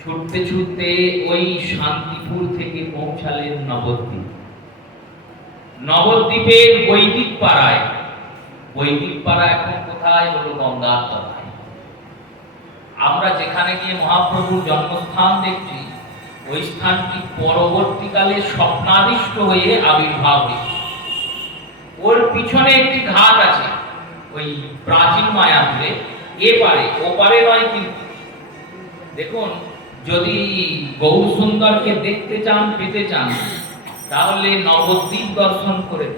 ছুটতে ছুটতে ওই শান্তিপুর থেকে পৌঁছালেন নবদ্বীপ। নবদ্বীপের বৈদিক পাড়ায়। বৈদিক পাড়া এখন কোথায়? হলো গঙ্গার তলায়। আমরা যেখানে গিয়ে মহাপ্রভুর জন্মস্থান দেখছি, ওই স্থানটি পরবর্তীকালে স্বপ্নাদিষ্ট হয়ে আবির্ভাব হয়েছে। ওর পিছনে একটি ঘাট আছে, ওই প্রাচীন মায়াপুরে, এপারে ওপারে নয়। কিন্তু দেখুন, যদি গৌর সুন্দরকে দেখতে চান, পেতে চান, তাহলে নবদ্বীপ দর্শন করে।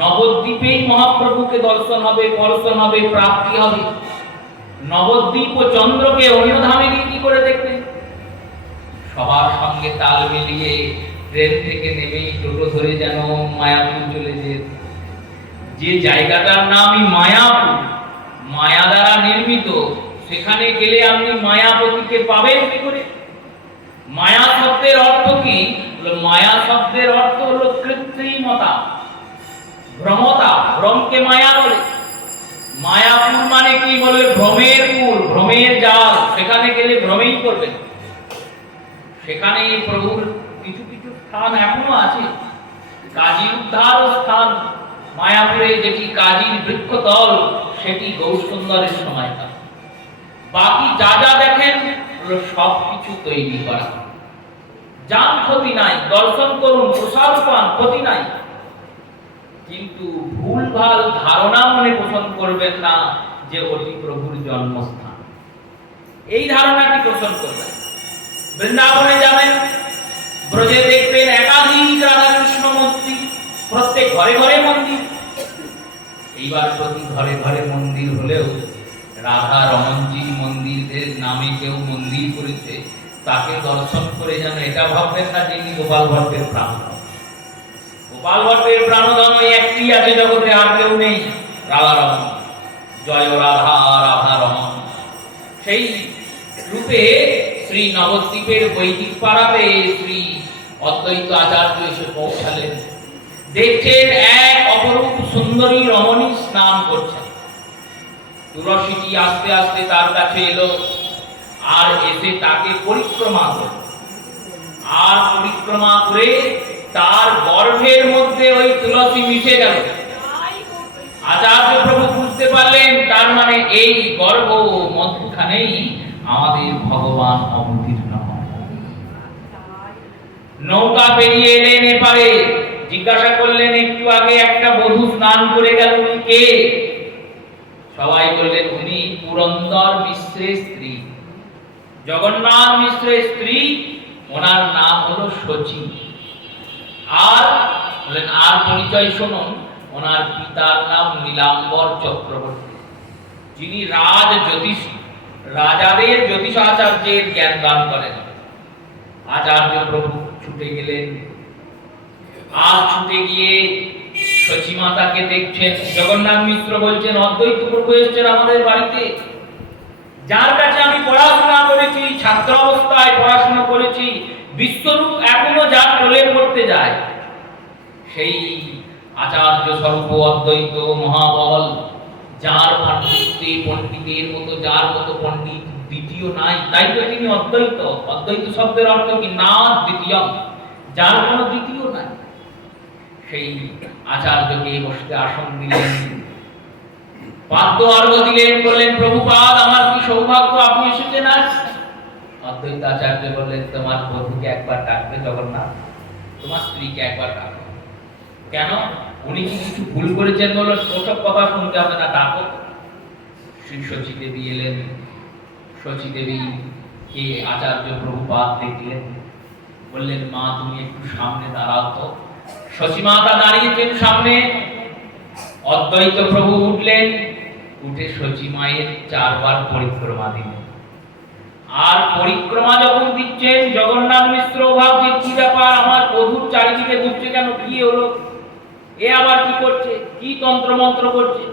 নবদ্বীপেই মহাপ্রভুকে দর্শন হবে, পরশন হবে, প্রাপ্তি হবে। নবদ্বীপ ও চন্দ্রকে অন্য ধামে গিয়ে কি করে দেখবেন? সবার সঙ্গে তাল মিলিয়ে ট্রেন থেকে নেমেই টোটো ধরে যেন মায়াপুর চলে যে জায়গাটার নামই মায়াপুর, মায়া দ্বারা নির্মিত, সেখানে গেলে আপনি মায়াপতিকে পাবেন কি করে? মায়া শব্দের অর্থ কি? মায়া শব্দের অর্থ হলো কৃত্রিমতা, ভ্রমতা। ভ্রমকে মায়া বলে। মায়াপুর মানে কি? বলে ভ্রমের পুর, ভ্রমের জাল। সেখানে গেলে ভ্রমেই করবেন। সেখানে প্রভুর কিছু কিছু স্থান এখনো আছে। কাজী উদ্ধার স্থান মায়াপুরে, যেটি কাজীর বৃক্ষতল, সেটি গৌরসুন্দরের সময়কাল। বাকি যা যা দেখেন সবকিছু তৈরি করা। যান, ক্ষতি নাই, দর্শন করুন, প্রসাদ পান, ক্ষতি নাই। কিন্তু ভুলভাল ধারণা মনে পোষণ করবেন না যে ওটি প্রভুর জন্মস্থান। এই ধারণাটি পোষণ করবেন। বৃন্দাবনে যাবেন, ব্রজে দেখবেন একাধিক রাধাকৃষ্ণ মূর্তি, প্রত্যেক ঘরে ঘরে মন্দির। এইবার প্রতি ঘরে ঘরে মন্দির হলেও রাধা রমনজির মন্দিরের নামে কেউ মন্দির করেছে, তাকে দর্শন করে যেন এটা ভাববেন না যিনি গোপাল ভট্টের প্রাণধন। গোপাল ভট্টের প্রাণধন ওই একটি আছে জগতে, আর কেউ নেই, রাধা রমন। জয় রাধা, রাধা রমন। সেই রূপে শ্রী নবদ্বীপের বৈদিক পাড়াতে শ্রী অদ্বৈত আচার্য এসে পৌঁছালেন। দেখছেন এক অপরূপ সুন্দরী রমণী স্নান করছেন। তুলসীটি আস্তে আস্তে তার কাছে এলো আর এসে তাকে পরিক্রমা করল। আর পরিক্রমা করে তার গর্ভের মধ্যে ওই তুলসী মিশে গেল। আচার্য প্রভু বুঝতে পারলেন, তার মানে এই গর্ভ মধ্যখানেই আমাদের ভগবান অবতীর্ণ হন। নৌকা পেরিয়ে এলেন এপারে। জিজ্ঞাসা করলেন, একটু আগে একটা বধূ স্নান করে গেল, উনি কে? সবাই বললেন, উনি পুরন্দর মিশ্রের স্ত্রী, জগন্নাথ মিশ্রের স্ত্রী। ওনার নাম হলো শচী। আর বললেন, আর পরিচয় শুনুন, ওনার পিতার নাম নীলাম্বর চক্রবর্তী, যিনি রাজ জ্যোতিষ, রাজাদের জ্যোতিষ আচার্যের জ্ঞান দান করেন। আচার্য প্রভু ছুটে গেলেন। আর ছুটে গিয়ে শচী মাতাকে দেখছেন। জগন্নাথ মিশ্র বলছেন, অদ্বৈত প্রভু এসেছেন আমাদের বাড়িতে, যার কাছে আমি পড়াশোনা করেছি, ছাত্র অবস্থায় পড়াশোনা করেছি, বিশ্বরূপ এখনো যার টোলে পড়তে যায়, সেই আচার্য স্বরূপ অদ্বৈত মহাবল, যার পাণ্ডিত্যে পণ্ডিতের মতো, যার মতো পণ্ডিত দ্বিতীয় নাই, তাই তো তিনি অদ্বৈত। অদ্বৈত শব্দের অর্থ কি? না দ্বিতীয়ম, যার কোনো দ্বিতীয় নাই। সেই আচার্যকে বসতে আসন দিলেন, পাদ্য অর্ঘ্য দিলেন, বললেন প্রভুপাদ আমার কি সৌভাগ্য, আপনি এসেছেন আজ। অদ্বৈত আচার্য বললেন তোমার বধূকে একবার ডাকবে জগন্নাথ, তোমার স্ত্রীকে একবার ডাকো। কেন? উনি কি কিছু ভুল করেছেন? বলল ওসব কথা শুনতে হবে না, ডাকো। শ্রী শচী দেবী এলেন। শচী দেবী কে আচার্য প্রভুপাদ দেখলেন, বললেন মা তুমি একটু সামনে দাঁড়াও তো। শচী মাতা দাঁড়িয়েছেন সামনে। অদ্বৈত প্রভু উঠলেন, উঠে শচী মায়ের 4 বার পরিক্রমা দিলেন। আর পরিক্রমা যখন দিচ্ছেন, জগন্নাথ মিশ্র ভাবছে কি ব্যাপার, আমার বধূর চারিদিকে ঘুরছে কেন, কি হলো, এ আবার কি করছে, কি তন্ত্র মন্ত্র করছে,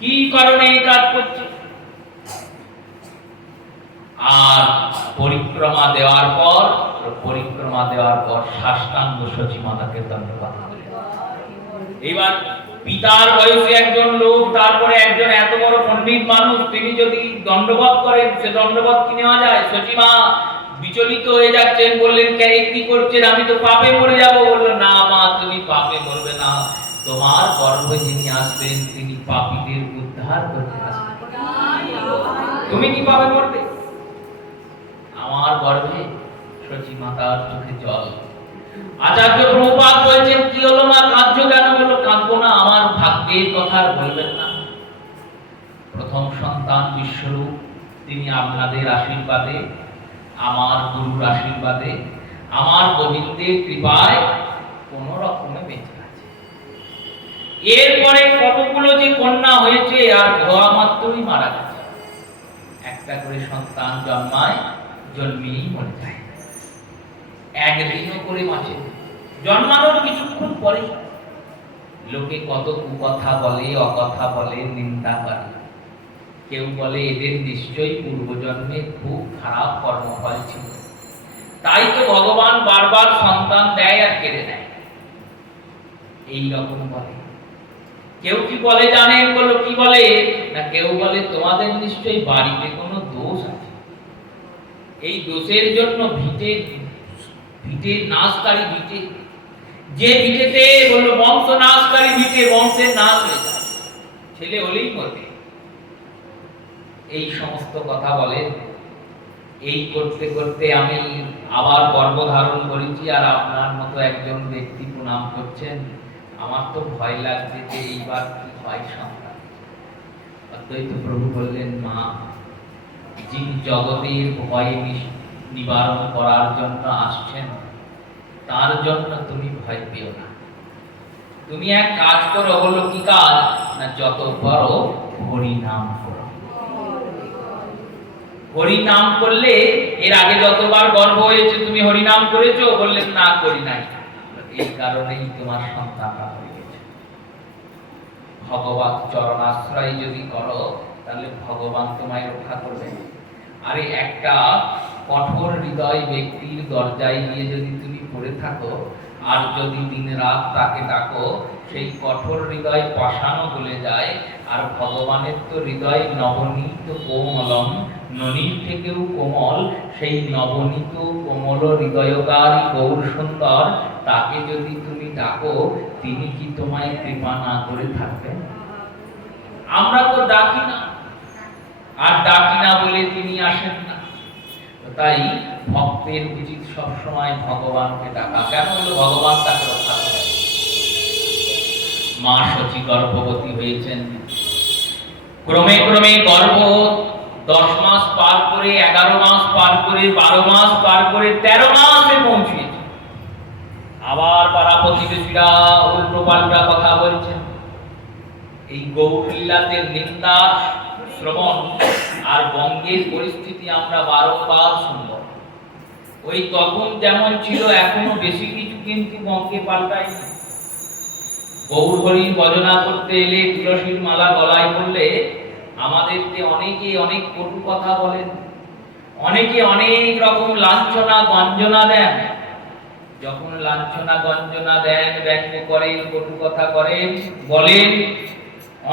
কি কারণে এই কাজ করছে। আর পরিক্রমা দেওয়ার পর সাষ্টাঙ্গ শচী মাতাকে ধন্যবাদ দিলেন। এবার পিতার বয়সে একজন লোক, তারপরে একজন এত বড় পণ্ডিত মানুষ, তিনি যদি দণ্ডবত করেন, সে দণ্ডবত কি নেওয়া যায়? শচী মা বিচলিত হয়ে যাচ্ছেন, বললেন কে কি করছেন, আমি তো পাপে মরে যাব। বললো না মা তুমি পাপে মরবে না, তোমার গর্ভে যিনি আসবেন তিনি পাপীদের উদ্ধার করতে আসবেন। তুমি কি পাপে মরবে? আমার গর্ভে। শচী মাতার চোখে জল। আচার্য প্রভুপাদ বলছেন কি হলো মা, কাঁদছো কেন? বললো কাঁদবো না, আমার ভাগ্যের কথা বলবেন না। প্রথম সন্তান বিশ্বরূপ, তিনি আপনাদের আশীর্বাদে, আমার গুরুর আশীর্বাদে, আমার গোবিন্দের কৃপায় কোন রকমে বেঁচে আছে। এরপরে কতগুলো যে কন্যা হয়েছে, আর ধোয়া মাত্রই মারা গেছে। একটা করে সন্তান জন্মায়, জন্মেই মরে যায়, একদিনও করে বাঁচে। জন্মানোর কিছুক্ষণ পরে লোকে কত কুকথা বলে, অকথা বলে, নিন্দা করে। কেউ বলে এদের নিশ্চয়ই পূর্বজন্মে খুব খারাপ কর্মফল ছিল, তাই তো ভগবান বারবার সন্তান দেয় আর কেড়ে নেয়, এই রকম বলে। কেউ কি বলে জানেন? বলো কি বলে না, কেউ বলে তোমাদের নিশ্চয়ই বাড়িতে কোনো দোষ আছে, এই দোষের জন্য ভিটে নাশকারী ভিটে, যে ভিটেতে বললো বংশ নাশকারী ভিটে, বংশের নাশ হয়ে যায়, ছেলে হলেই মরবে, এই সমস্ত কথা বলেন। এই করতে করতে আমি আবার গর্ভধারণ করেছি, আর আপনার মতো একজন ব্যক্তি প্রণাম করছেন, আমার তো ভয় লাগছে যে এইবার কি হয় সন্তান। অদ্বৈত প্রভু বললেন মা, যিনি জগতের ভয় নিবারণ করার জন্য আসছেন, তার জন্য তুমি ভয় পেও না। তুমি এক কাজ করো। বলো কি কাজ? না যত পারো হরি নাম করো। হরি নাম করলে, এর আগে যতবার গর্ভ হয়েছে তুমি হরি নাম করেছো? বললেন না করি নাই। এই কারণেই তোমার সন্তানটা হয়ে গেছে। ভগবত চরণাশ্রয় যদি করো, তাহলে ভগবান তোমায় রক্ষা করবেন। আরে একটা কঠোর হৃদয় ব্যক্তির দরজায় গিয়ে যদি তুমি পড়ে থাকো, আর যদি দিন রাত তাকে ডাকো, সেই কঠোর হৃদয় পাষাণও গলে যায়। আর ভগবানের তো হৃদয় নবনীত কোমলম, ননীর থেকেও কোমল। সেই নবনীত কোমল হৃদয়কারী গৌর সুন্দর, তাকে যদি তুমি ডাকো, তিনি কি তোমায় কৃপা না করে থাকবেন? আমরা তো ডাকি না, আর ডাকি না বলে তিনি আসেন না। তাই ভক্তের উচিত সবসময় ভগবানকে ডাকা। কেন? হলো ভগবান তাকে রক্ষা করে। মা শচী গর্ভবতী হয়েছেন। ক্রমে ক্রমে গর্ভ 10 মাস পার করে, 11 মাস পার করে, 12 মাস পার করে 13 মাসে পৌঁছিয়েছে। আবার পাড়া প্রতিবেশীরা উল্টো পাল্টা কথা বলছেন। এই গৌরলীলাতে নিন্দা শ্রবণ আর বঙ্গের পরিস্থিতি আমরা বারবার শুনব। ওই তখন যেমন ছিল এখনো বেশি কিছু কিন্তু বঙ্গে পাল্টায়। গৌর হরির ভজনা করতে এলে, তুলসীর মালা গলায় পড়লে আমাদেরকে অনেকে অনেক কটু কথা বলেন, অনেকে অনেক রকম লাঞ্ছনা গঞ্জনা দেন। যখন লাঞ্ছনা গঞ্জনা দেন, ব্যঙ্গ করেন, কটু কথা করেন, বলেন,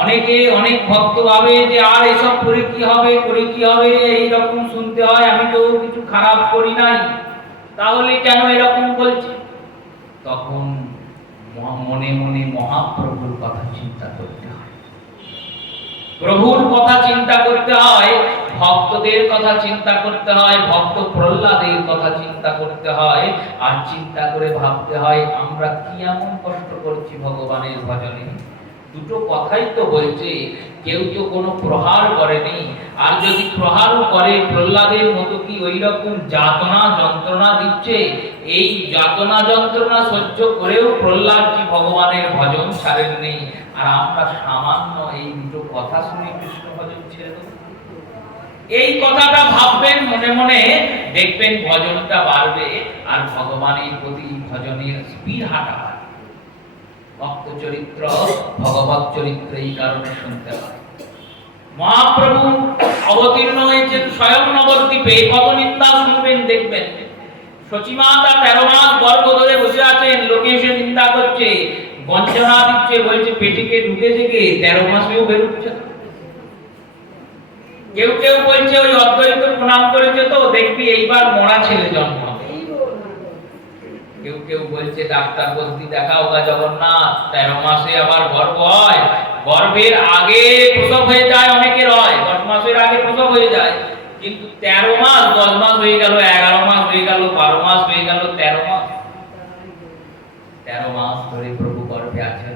অনেকে অনেক ভক্ত ভাবে যে আর এসব করে কি হবে, এইরকম শুনতে হয়, আমি তো কিছু খারাপ করি নাই, তাহলে কেন এরকম বলছে? তখন মনে মনে মহাপ্রভুর কথা চিন্তা করতে হয়, প্রভুর কথা চিন্তা করতে হয়, ভক্তদের কথা চিন্তা করতে হয়, ভক্ত প্রহ্লাদের কথা চিন্তা করতে হয়, আর চিন্তা করে ভাবতে হয় আমরা কি এমন কষ্ট করছি ভগবানের ভজনে। দুটো কথাই তো বলছে, কেউ তো কোনো প্রহার করেনি, আর যদি প্রহারও করে প্রহ্লাদের মতো কি ওই রকম যাতনা যন্ত্রণা দিচ্ছে, এই যাতনা যন্ত্রণা সহ্য করেও প্রহ্লাদ কি ভগবানের ভজন ছাড়েননি, আর আমরা সামান্য এই দুটো কথা শুনে কৃষ্ণ ভজন ছেড়ে দেব? এই কথাটা ভাববেন মনে মনে, দেখবেন ভজনটা বাড়বে, আর ভগবানের প্রতি ভজনের স্পিড হাঁটা। ভক্ত চরিত্র, ভগবত চরিত্র এই কারণে শুনতে হয়। মহাপ্রভু অবতীর্ণ হয়েছেন স্বয়ং নবদ্বীপে, কত নিন্দা শুনবেন দেখবেন। সচিমাতা 13 মাস গর্ভ ধরে বসে আছেন, লোকে এসে নিন্দা করছে, বঞ্চনা দিচ্ছে, বলছে পেটিকে ঢুকেছে কে, 13 মাসেও বেরোচ্ছে। কেউ কেউ বলছে ওই অদ্বৈত প্রণাম করেছে তো, দেখবি এইবার মরা ছেলে জন্ম হবে। কেউ কেউ বলছে ডাক্তার বলতে দেখাও গা জগন্নাথ, 13 মাসে আবার গর্ভ হয়, গর্ভের আগে প্রসব হয়ে যায়, অনেকের হয় 10 মাসের আগে প্রসব হয়ে যায়, কিন্তু 13 মাস, 10 মাস হয়ে গেল, 11 মাস হয়ে গেল, 12 মাস হয়ে গেল, 13 মাস, 13 মাস ধরে প্রভু গর্ভে আছেন।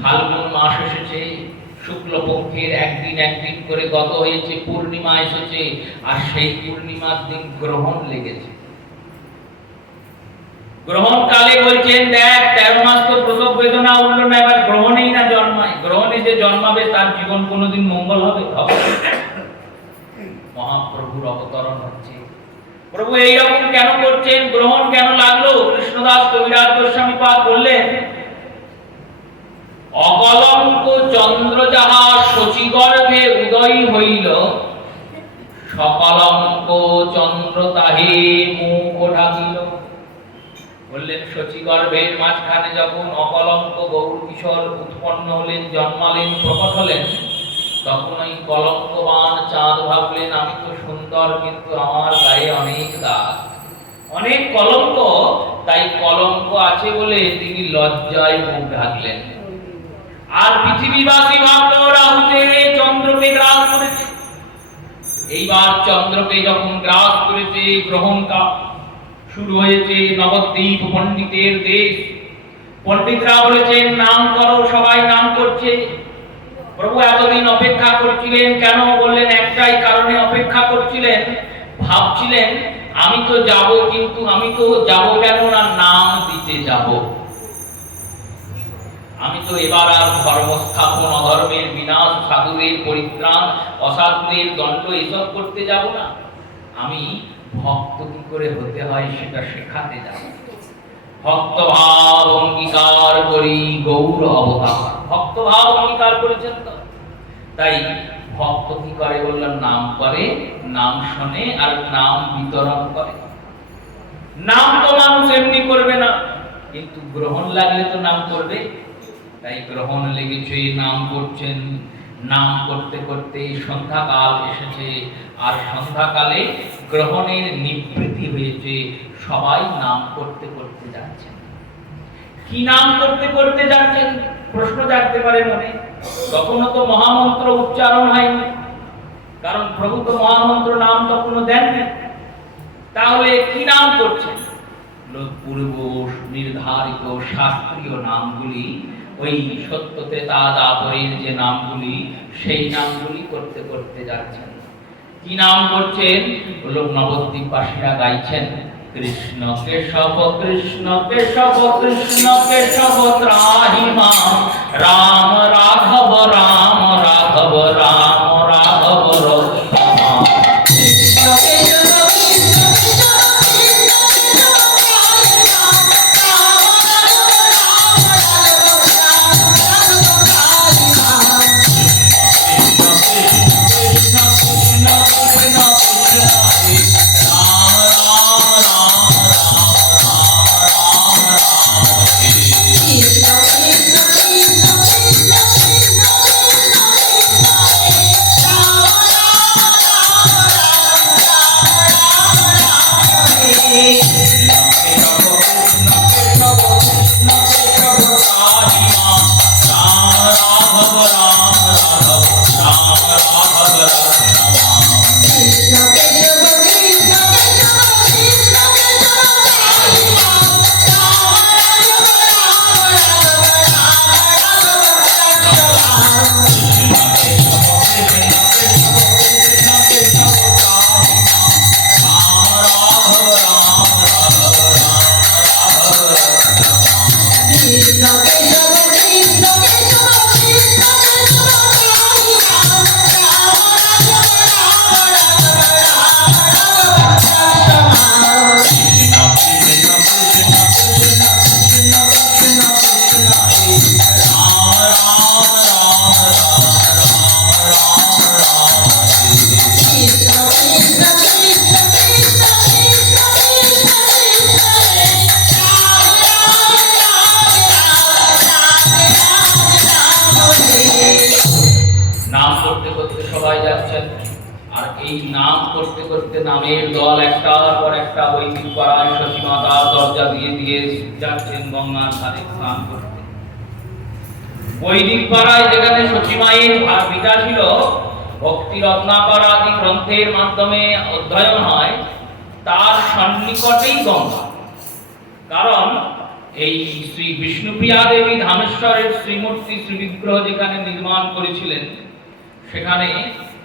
ফাল্গুন মাস এসেছে, শুক্লপক্ষের একদিন করে গত হয়েছে, পূর্ণিমা এসেছে, আর সেই পূর্ণিমার দিন গ্রহণ লেগেছে। গ্রহণ কালে বলছেন দেখ 13 মাস তো প্রসব বেদনা উঠলো না, এবার গ্রহণেই না জন্মায়, গ্রহণে যে জন্মাবে তার জীবন কোনোদিন মঙ্গল হবে? মহাপ্রভুর অবতরণ হচ্ছে, প্রভু এইরকম কেন করছেন, গ্রহণ কেন লাগলো? কৃষ্ণদাস কবিরাজ গোস্বামী পাদ বললেন, অকলঙ্ক চন্দ্র যাহা শচীগর্ভে উদয় হইল, সকলঙ্ক চন্দ্র তাহে মুখ ঢাকিল। বললেন শচীগর্ভের মাঝখানে যখন অকলঙ্ক গৌর কিশোর উৎপন্ন হলেন, জন্মালেন, প্রকট হলেন, তখন ওই কলঙ্কবান চাঁদ ভাবলেন আমি তো সুন্দর, কিন্তু আমার গায়ে অনেক দাগ, অনেক কলঙ্ক, তাই কলঙ্ক আছে বলে তিনি লজ্জায় মুখ ঢাকলেন। আর পৃথিবীবাসী ভাবল রাহুতে চন্দ্রকে গ্রাস করেছে, এইবার চন্দ্রকে যখন গ্রাস করেছে, গ্রহণ শুরু হয়েছে। নবদ্বীপ পণ্ডিতের দেশ, পণ্ডিতরা বলেছেন নাম করো, সবাই নাম করছে। প্রভু এতদিন অপেক্ষা করছিলেন কেন? বললেন একটাই কারণে অপেক্ষা করছিলেন, ভাবছিলেন আমি তো যাব, কিন্তু আমি তো যাব কেন না, নাম দিতে যাব। আমি তো এবার আর ধর্ম স্থাপন, অধর্মের বিনাশ, সাধুদের পরিত্রাণ, অসাধুদের দণ্ড এসব করতে যাব না, আমি ভক্ত কি করে হতে হয় সেটা শেখাতে যাব। ভক্তভাব অঙ্গীকার করি গৌর অবতার, ভক্তভাব অঙ্গীকার করেছেন তো, তাই ভক্ত কি করে বললাম, নাম করে, নাম শোনে আর নাম বিতরণ করে। নাম তো মানুষ এমনি করবে না, কিন্তু গ্রহণ লাগলে তো নাম করবে, তাই গ্রহণ লেগেছে, নাম করছেন। নাম করতে করতে সন্ধ্যাকাল এসেছে, আর সন্ধ্যাকালে গ্রহণের নিবৃত্তি হয়েছে, সবাই নাম করতে করতে যাচ্ছেন। কি নাম করতে করতে যাচ্ছেন প্রশ্ন জাগতে পারে মনে। তখনও তো মহামন্ত্র উচ্চারণ হয়নি, কারণ প্রভু তো মহামন্ত্র নাম তখনও দেননি। তাহলে কি নাম করছেন? পূর্ব নির্ধারিত শাস্ত্রীয় নামগুলি, ওই সত্য ত্রেতা দ্বাপরের যে নামগুলি, সেই নামগুলি করতে করতে যাচ্ছেন। কি নাম করছেন? নবদ্বীপবাসীরা গাইছেন, কৃষ্ণ কেশব কৃষ্ণ কেশব কৃষ্ণ কেশব ত্রাহি মাম, রাম রাঘব রাম রাঘব রাম রাঘব Ram. Krishna Krishna Krishna Krishna আর এই নাম করতে করতে নামের দল একটার পর একটা বৈদিক পাড়ায় শশীমাতা দরজা দিয়ে দিয়ে যাচ্ছেন গঙ্গার ধারে স্নান করতে। বৈদিক পাড়ায় যেখানে শশীমায়ের বিদ্যা ছিল, ভক্তি রত্নাকর আদি গ্রন্থের মাধ্যমে অধ্যয়ন হয়, তার সন্নিকটেই গঙ্গা। কারণ এই শ্রী বিষ্ণুপ্রিয়া দেবী ধামেশ্বরের শ্রীমূর্তি শ্রীবিগ্রহ যেখানে নির্মাণ করেছিলেন, সেখানে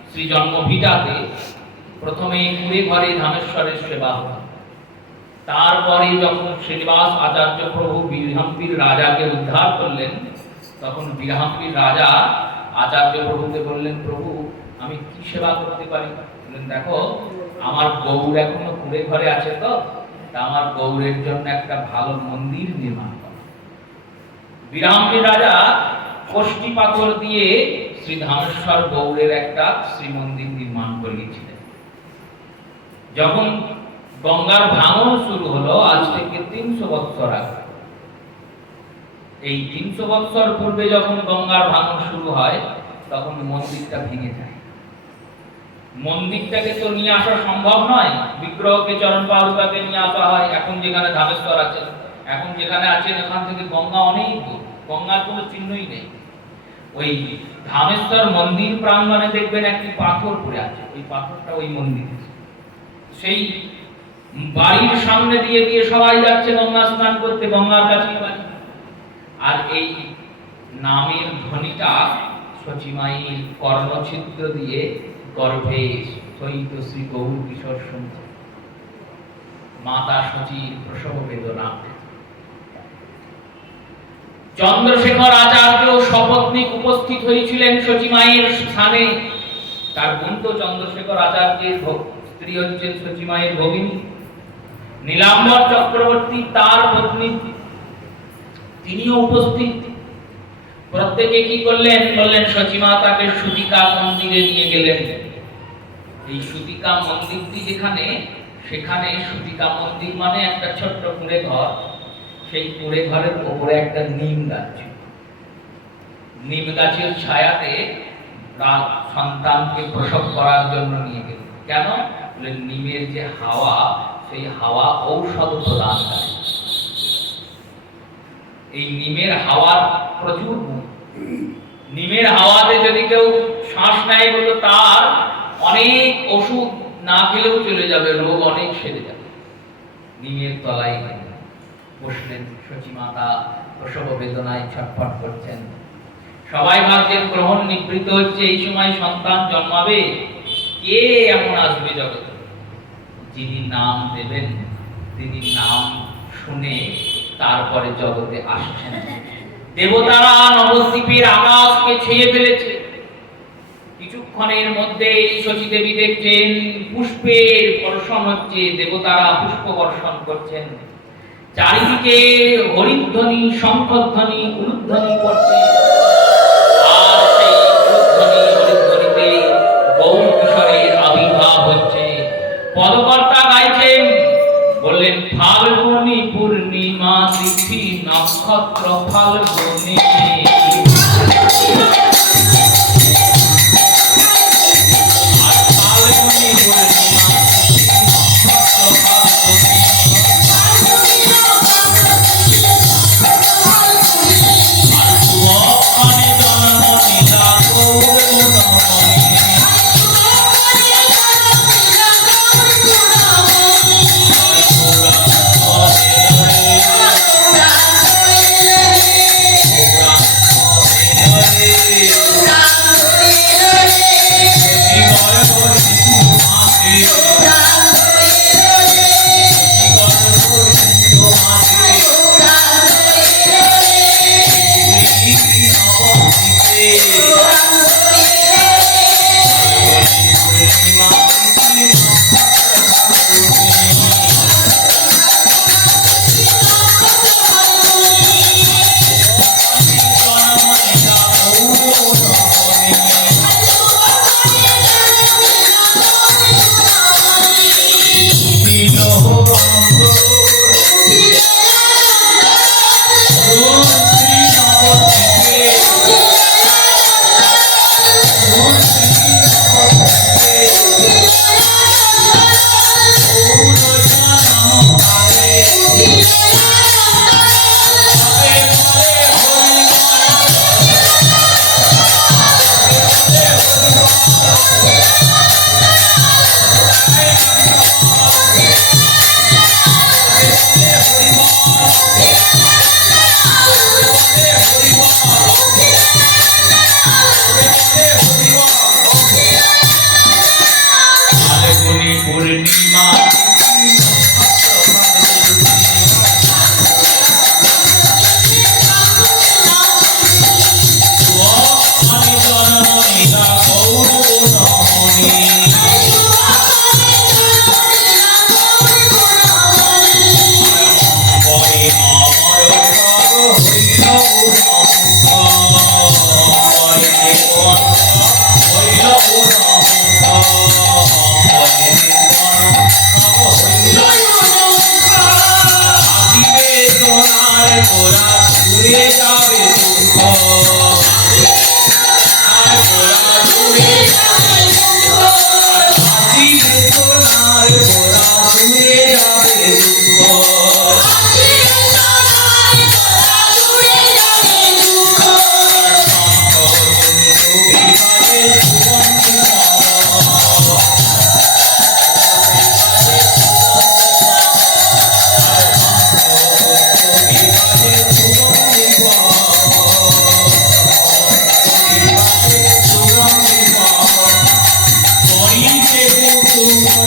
শ্রী জন্মভিটাতে প্রথমে কুড়ে ঘরে ধামেশ্বরের সেবা হতো। তারপরে যখন শ্রীনিবাস আচার্য প্রভু বিরহাম্পির রাজাকে উদ্ধার করলেন, তখন বিরহাম্পির রাজা আচার্য প্রভুকে বললেন, প্রভু আমি কি সেবা করতে পারি? বললেন, দেখো আমার গৌর এখনো কুড়ে ঘরে আছে, তো আমার গৌরের জন্য একটা ভালো মন্দির নির্মাণ করো। বিরহাম্পির রাজা কোষ্ঠী পাথর দিয়ে শ্রী ধামেশ্বর গৌরের একটা শ্রীমন্দির নির্মাণ করিয়েছিলেন। যখন গঙ্গার ভাঙন শুরু হলো, আজ থেকে 300 বছর আগে, এই 300 বছর পূর্বে যখন গঙ্গার ভাঙন শুরু হয়, তখন মন্দিরটা ভেঙে যায়। মন্দিরটাকে তো নিয়ে আসা সম্ভব নয়, বিগ্রহকে চরণ পাদুকাকে নিয়ে আসা হয়। এখন যেখানে ধামেশ্বর আছেন, এখন যেখানে আছেন, এখান থেকে গঙ্গা অনেক দূর, গঙ্গার কোনো চিহ্নই নেই। ওই ধামেশ্বর মন্দির প্রাঙ্গণে দেখবেন একটি পাথর পড়ে আছে, ওই পাথরটা ওই মন্দিরে। সেই বাড়ির সামনে দিয়ে দিয়ে সবাই যাচ্ছে গঙ্গা স্নান করতে, গঙ্গার কাছে বাড়ি। আর এই নামের ধ্বনিটা শচীমায়ের কর্ণছিদ্র দিয়ে গর্ভে সহিত শ্রী গৌর কিশোর শুনছে। মাতা শচীর প্রসব বেদনা। চন্দ্রশেখর আচার্য সপত্নীক উপস্থিত হয়েছিলেন শচীমায়ের স্থানে। তার বন্ধু চন্দ্রশেখর আচার্যের স্ত্রী হচ্ছেন শচীমায়ের ভগিনী। নীলাম্বর চক্রবর্তী তার পত্নী, তিনিও উপস্থিত। প্রত্যেকে কি করলেন? বললেন শচীমা তাকে সুতিকা মন্দিরে নিয়ে গেলেন। এই সুতিকা মন্দিরটি যেখানে, সেখানে সুতিকা মন্দির মানে একটা ছোট্ট কুঁড়ে ঘর। সেই কুঁড়ে ঘরের উপরে একটা নিম গাছ, নিম গাছের ছায়াতে সন্তানকে প্রসব করার জন্য নিয়ে গেল। কেন? নিমের যে হাওয়া, সেই হাওয়া ঔষধ প্রদান করে। এই নিমের হাওয়ার প্রচুর গুণ। নিমের হাওয়াতে যদি কেউ শ্বাস নেয়, বলতো তার অনেক ওষুধ না খেলেও চলে যাবে, রোগ অনেক সেরে যাবে। নিমের তলায় বসলেন শচীমাতা, প্রসব বেদনায় ছটফট করছেন। সবাই ভাবছেন গ্রহণ নিবৃত হচ্ছে, এই সময় সন্তান জন্মাবে। কে এমন আসবে জগতে যিনি নাম দেবেন, তিনি নাম শুনে তারপরে জগতে আসছেন। দেবতারা নবদ্বীপের আকাশকে ছেয়ে ফেলেছে। কিছুক্ষণের মধ্যে শচী দেবী দেখছেন পুষ্পের বর্ষণ হচ্ছে, দেবতারা পুষ্প বর্ষণ করছেন। চারিদিকে হরিধ্বনি, শঙ্খধ্বনি, উলুধ্বনি পড়ছে। আর সেই উলুধ্বনি, হরিধ্বনিতে গৌর কিশোরের আবির্ভাব হচ্ছে। পদকর্তা গাইছেন, বললেন ফাল্গুনি পূর্ণিমা তিথি নক্ষত্র ফাল্গুনি। Direct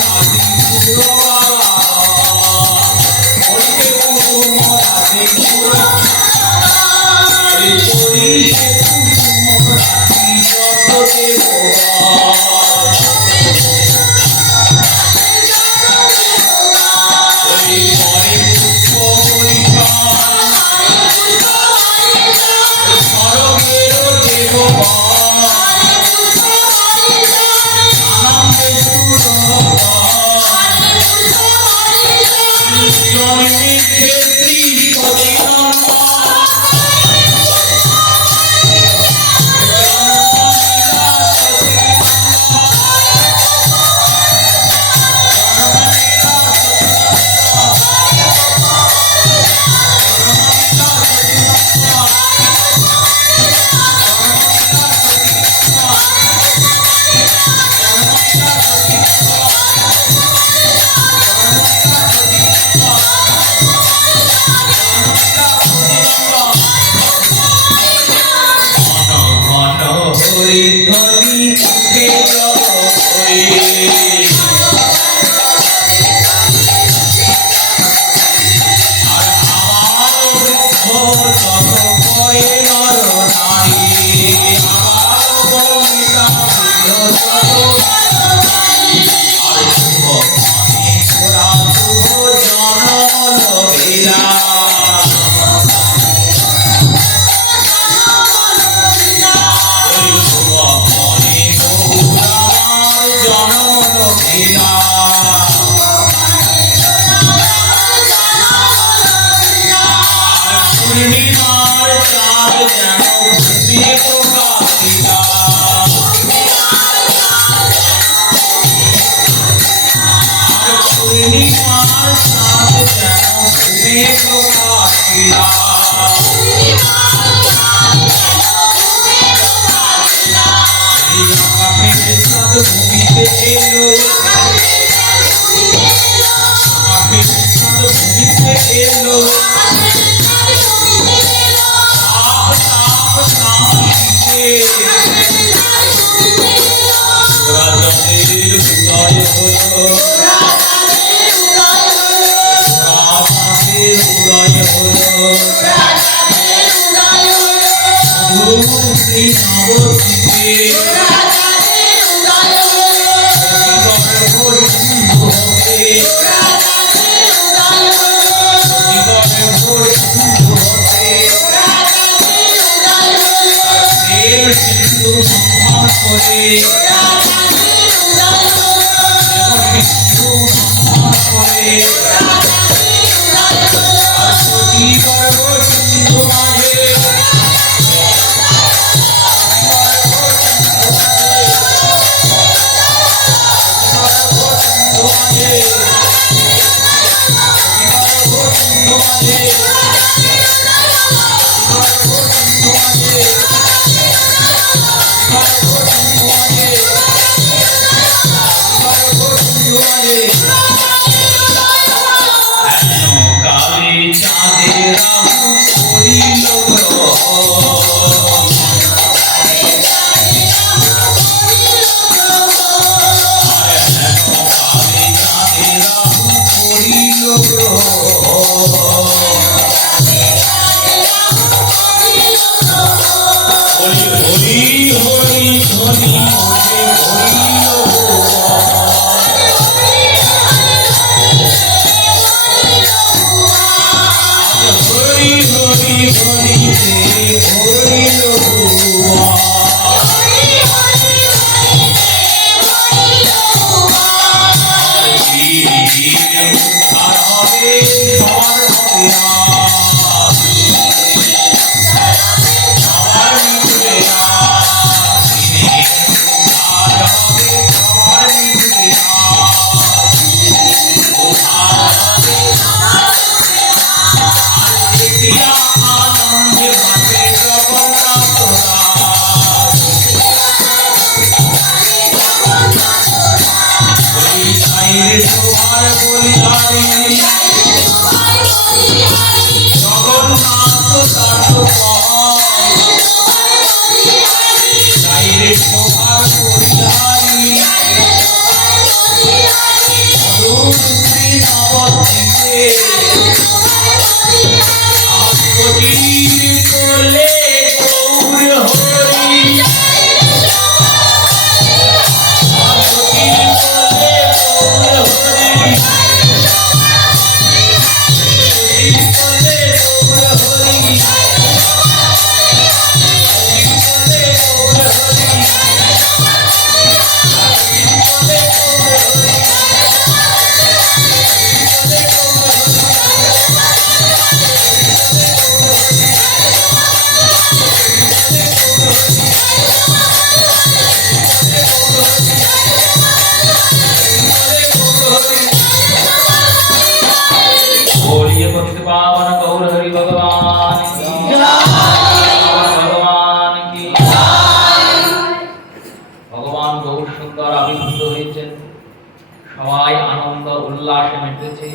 সবাই আনন্দ উল্লাসে মেতেছে।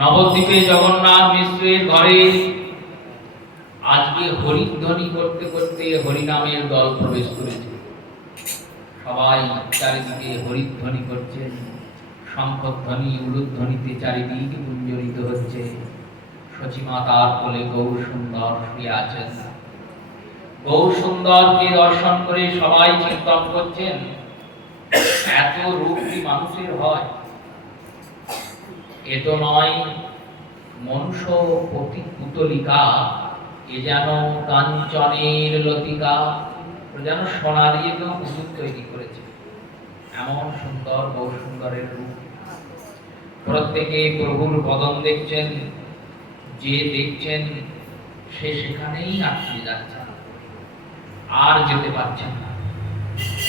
নবদ্বীপে জগন্নাথ মিশ্রের ঘরে আজকে হরিধ্বনি করতে করতে হরিনামের দল প্রবেশ করেছে। সবাই চারিদিকে হরিধ্বনি করছেন, শঙ্খধ্বনি উলুধ্বনিতে চারিদিকে গুঞ্জরিত হচ্ছে। সচিমাতার কোলে গৌর সুন্দর শুয়ে আছেন। গৌর সুন্দরকে দর্শন করে সবাই চিন্তন করছেন, এত রূপ কি মানুষের হয়? এ তো নয় মনুষ্য পতি পুতলিকা, এ যেন কাঞ্চনের লতিকা, যেন সোনা দিয়ে কেউ পুতুল তৈরি করেছে। এমন সুন্দর গৌর সুন্দরের রূপ। প্রত্যেকে প্রভুর বদন দেখছেন, যে দেখছেন সে সেখানেই আটকে যাচ্ছেন, আর যেতে পারছেন না।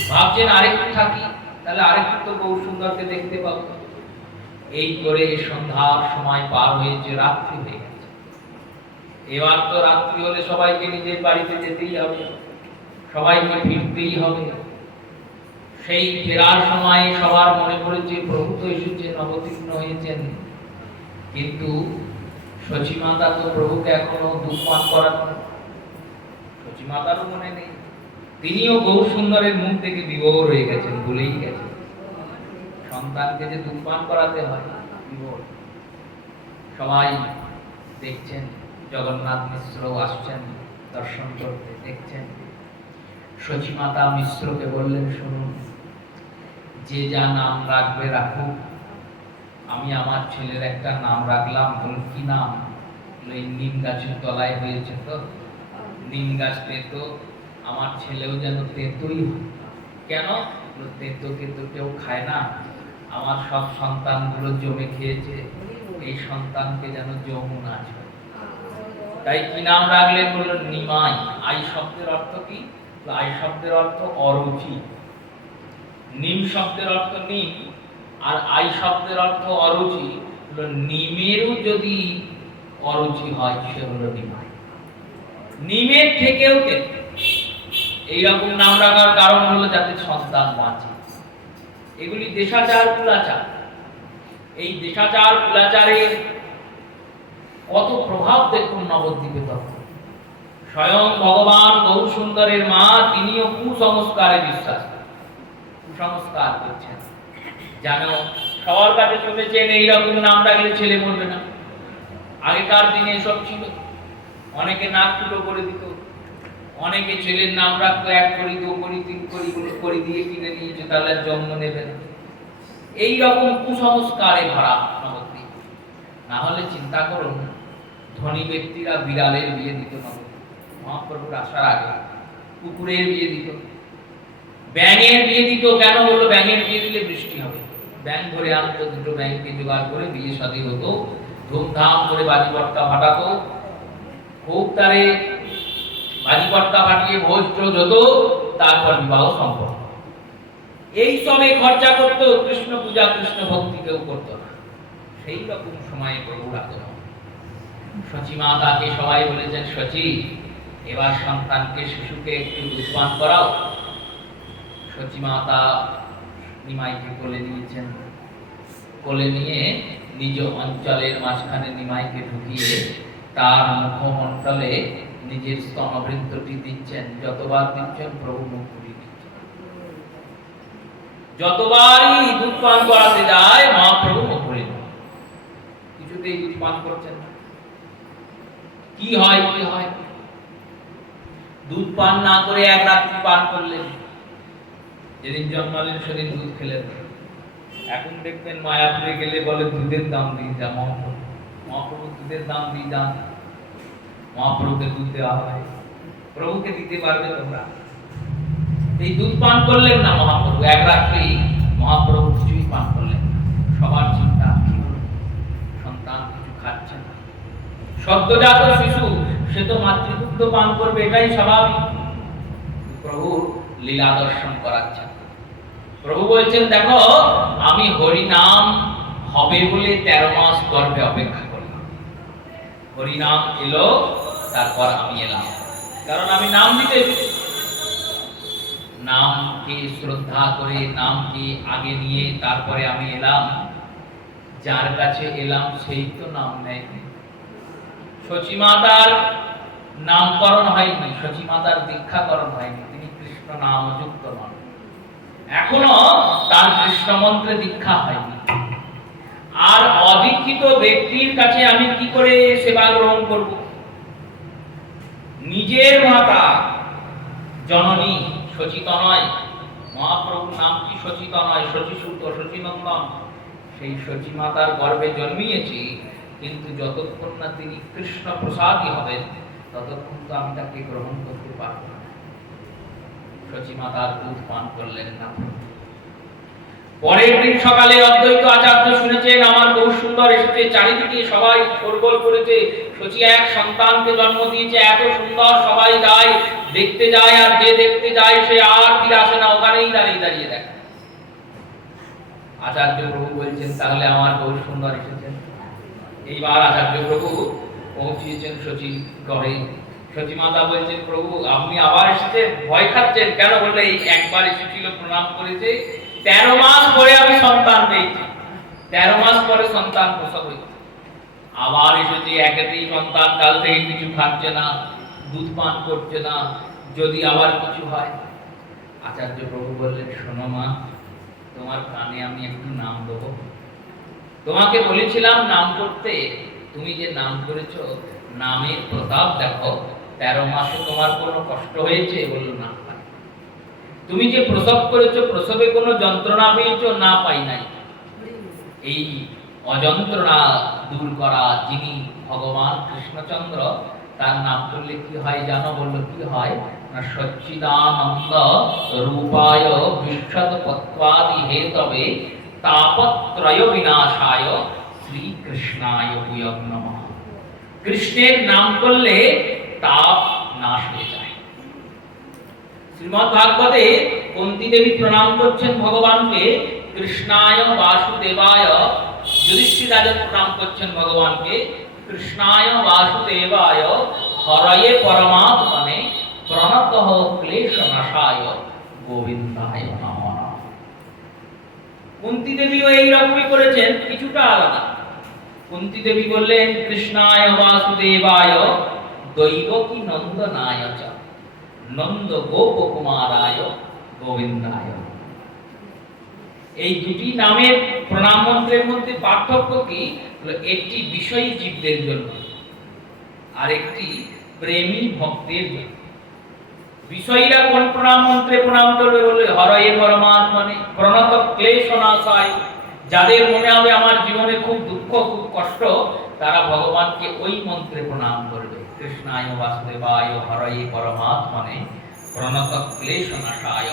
ভাবছেন আরেকটু থাকি, তাহলে আরেকটু তো গৌর সুন্দরকে দেখতে পাবো। এই করে সন্ধ্যার সময় পার হয়েছে, রাত্রি হয়ে গেছে। এবার তো রাত্রি হলে সবাইকে নিজের বাড়িতে যেতেই হবে, সবাইকে ফিরতেই হবে। সেই ফেরার সময় সবার মনে পড়েছে প্রভু তো এসেছেন, অবতীর্ণ হয়েছেন, কিন্তু সচিমাতা তো প্রভুকে এখনো দুধ পান করানো। সচিমাতারও মনে নেই, তিনিও গৌর সুন্দরের মুখ থেকে বিভোর হয়ে গেছেন, ভুলেই গেছেন সন্তানকে যে দুধ পান করাতে হয়। বিভোর। সবাই দেখছেন, জগন্নাথ মিশ্র আসছেন দর্শন করতে, দেখছেন। সচিমাতা মিশ্রকে বললেন, শুনুন, যে যা নাম রাখবে রাখুক, আমি আমার ছেলের একটা নাম রাখলাম। বল কি নাম? এই নিম গাছের তলায় হয়েছে তো, নিম গাছ তেতো, আমার ছেলেও যেন তেতোই হয়। কেন? তেতোকে তো কেউ খায় না, আমার সব সন্তানগুলো জমে খেয়েছে, এই সন্তানকে যেন যমুনা আছে। তাই কি নাম রাখলেন? বলল নিমাই। আই শব্দের অর্থ কি? আই শব্দের অর্থ অরুচি। নিম শব্দের অর্থ নিম, আর আই শব্দের অর্থ অরুচি। নিমেরও যদি অরুচি হয় সে হলো নিমাই। নিমের থেকেও তেতো। এইরকম নাম রাখার কারণ হলো যাতে সন্তান বাঁচে। এগুলি দেশাচার কুলাচার। এই দেশাচার কুলাচারের কত প্রভাব দেখুন নবদ্বীপে। তখন স্বয়ং ভগবান গৌর সুন্দরের মা, তিনিও কুসংস্কারে বিশ্বাস, কুসংস্কার করছেন। যেন সবার কাছে শুনেছেন এইরকম নাম রাখলে ছেলে মরবে না। আগেকার দিনে এসব ছিল। অনেকে নাক ফুটো করে দিত, অনেকে ছেলের নাম রাখতো 1 করি 2 করি 3 করি করে দিয়ে কিনে নিয়েছে, তাহলে জন্ম নেবে না। এইরকম কুসংস্কারে ভরা নবদ্বীপ। না হলে চিন্তা করুন, ধনী ব্যক্তিরা বিড়ালের বিয়ে দিত নবদ্বীপ মহাপ্রভুর আসার আগে, কুকুরের বিয়ে দিত, ব্যাঙের বিয়ে দিত। কেন বললো? ব্যাঙের বিয়ে দিলে বৃষ্টি হবে। ব্যাঙ ধরে আনতো, 2টো ব্যাঙকে জোগাড় করে বিয়ে শাদী হতো, ধুমধাম করে বাজিপট্টা ফাটাতো, খুব তারে বাজিপট্টা ফাটিয়ে ভোজ টোজ হতো, তারপর বিবাহ সম্পন্ন। এই সবে খরচা করতো, কৃষ্ণ পূজা কৃষ্ণ ভক্তি কেউ করতো না। সেই রকম সময়ে প্রভুর আগমন। সচিমাতাকে সবাই বলেছেন, সচি, এবার সন্তানকে, শিশুকে একটু দুধ পান করাও। সচিমাতা নিমাইকে কোলে নিয়েছেন। কোলে নিয়ে নিজ অঞ্চলের মাঝখানে নিমাইকে ঢুকিয়ে তার মুখমণ্ডলে নিজের স্তনবৃন্তটি দিচ্ছেন। যতবার দিচ্ছেন প্রভু মুখ ঘুরিয়ে দিচ্ছেন। যতবারই দুধ পান করাতে যায় মহাপ্রভু মুখ ঘুরিয়ে দেন, কিছুতেই দুধ পান করছেন না। কি হয়? কি হয়? দুধ পান না করে 1 রাত্রি পান করলেন। যেদিন জন্মালেন সেদিন দুধ খেলেন। এখন দেখবেন মায়াপুরে গেলে বলে দুধের দাম দিয়ে যা। মহাপ্রভু দুধের দাম দিয়ে যান, মহাপ্রভুকে দুধ দেওয়া হয়। প্রভুকে দিতে পারবে তোমরা? এই দুধ পান করলেন না মহাপ্রভু 1 রাত্রি। মহাপ্রভু কিছুই পান করলেন না। সবার চিন্তা কি হলো? সন্তান কিছু খাচ্ছে না। সদ্যজাত শিশু, সে তো মাতৃদুগ্ধ পান করবে, এটাই স্বাভাবিক। প্রভু লীলা দর্শন করাচ্ছেন। প্রভু বলছেন, দেখো, আমি হরি নাম হবে বলে 13 মাস গর্ভে অপেক্ষা করলাম। হরি নাম এলো, তারপর আমি এলাম, কারণ আমি নাম দিতে এসেছি। নামকে শ্রদ্ধা করে নামকে আগে নিয়ে তারপরে আমি এলাম, যার কাছে এলাম সেই তো নাম নেয়। সচিমাতার নামকরণ হয়নি, সচিমাতার দীক্ষাকরণ হয়নি, তিনি কৃষ্ণ নামযুক্ত নন, এখনো তার কৃষ্ণ মন্ত্রে দীক্ষা হয়নি। আর অদীক্ষিত ব্যক্তির কাছে আমি কি করে সেবা গ্রহণ করব? নিজের মাতা জননী সচিতনয়, মহাপ্রভুর নাম কি সচিতনয়, শচীসুত, শচীনন্দন, সেই সচী মাতার গর্ভে জন্মিয়েছি, কিন্তু যতক্ষণ না তিনি কৃষ্ণ প্রসাদী হবেন ততক্ষণ তো আমি তাকে গ্রহণ করতে পারব না। সচী মাতার দুধ পান করলেন না। পরের দিন সকালে অদ্বৈত আচার্য শুনেছেন আমার বহু সুন্দর এসেছে, চারিদিকে সবাই শোরগোল করেছে, সচী এক সন্তানকে জন্ম দিয়েছে, এত সুন্দর, সবাই যায়, দেখতে যায়, আর যে দেখতে যায় সে আর ফিরে আসে না, ওখানেই দাঁড়িয়ে দাঁড়িয়ে দেখে। আচার্য প্রভু বলছেন তাহলে আমার বহু সুন্দর এসেছেন। এইবার আচার্য প্রভু পৌঁছিয়েছেন সচী ঘরে। সচী মাতা বলছেন প্রভু আপনি আবার এসেছেন, ভয় খাচ্ছেন কেন? বললে এই একবার এসেছিল, প্রণাম করেছে, 13 মাস পরে আমি সন্তান পেয়েছি, 13 মাস পরে সন্তান প্রসব হয়েছে, আবার এসেছে, একেতেই সন্তান কাল থেকে কিছু খাচ্ছে না, দুধ পান করছে না, যদি আবার কিছু হয়। আচার্য প্রভু বললেন শোনো মা, তোমার কানে আমি একটু নাম দেবো, তোমাকে বলেছিলাম নাম করতে, তুমি যে নাম করেছো নামের প্রতাপ দেখো, 13 মাসে তোমার কোনো কষ্ট হয়েছে? বলল না। তুমি যে প্রসব করেছো প্রসবে কোনো যন্ত্রণা পেয়েছো? না, পাই নাই। এই অযন্ত্রণা দূর করা যিনি ভগবান কৃষ্ণচন্দ্র, তার নাম করলে কি হয় জানো? বলল কি হয় না, সচ্চিদানন্দ রূপায় বিশ্বৎপত্বাদি হেতবে তাপত্রয় বিনাশায় শ্রীকৃষ্ণায় ভূয়ঃ নমঃ। কৃষ্ণের নাম করলে তাপ নাশ হয়ে যায়। শ্রীমদ্ ভাগবতে কুন্তী দেবী প্রণাম করছেন ভগবানকে, কৃষ্ণায় বাসুদেবায়। যুধিষ্ঠির রাজা প্রণাম করছেন ভগবানকে, কৃষ্ণায় বাসুদেবায় হরয়ে পরমাত্মনে প্রণতঃ ক্লেশনাশায় গোবিন্দায় নমঃ। কুন্তী দেবীও এইরকমই করেছেন, কিছুটা আলাদা। কুন্তী দেবী বললেন কৃষ্ণায় বাসুদেবায় দৈবকী নন্দনায় চ নন্দ গোপকুমারায় গোবিন্দায়। এই দুটি নামের প্রণাম মন্ত্রের মধ্যে পার্থক্য কি? একটি বিষয়ী জীবদের জন্য, আর একটি প্রেমী ভক্তের জন্য। বিষয়ীরা কোন প্রণাম মন্ত্রে প্রণাম করবে? বলে হরয়ে পরমাত্মনে প্রণত ক্লেশনাশায়। যাদের মনে হবে আমার জীবনে খুব দুঃখ, খুব কষ্ট, তারা ভগবানকে ওই মন্ত্রে প্রণাম করবে, কৃষ্ণায় বাসুদেবায় হরয়ে পরমাত্মনে প্রণত ক্লেশনাশায়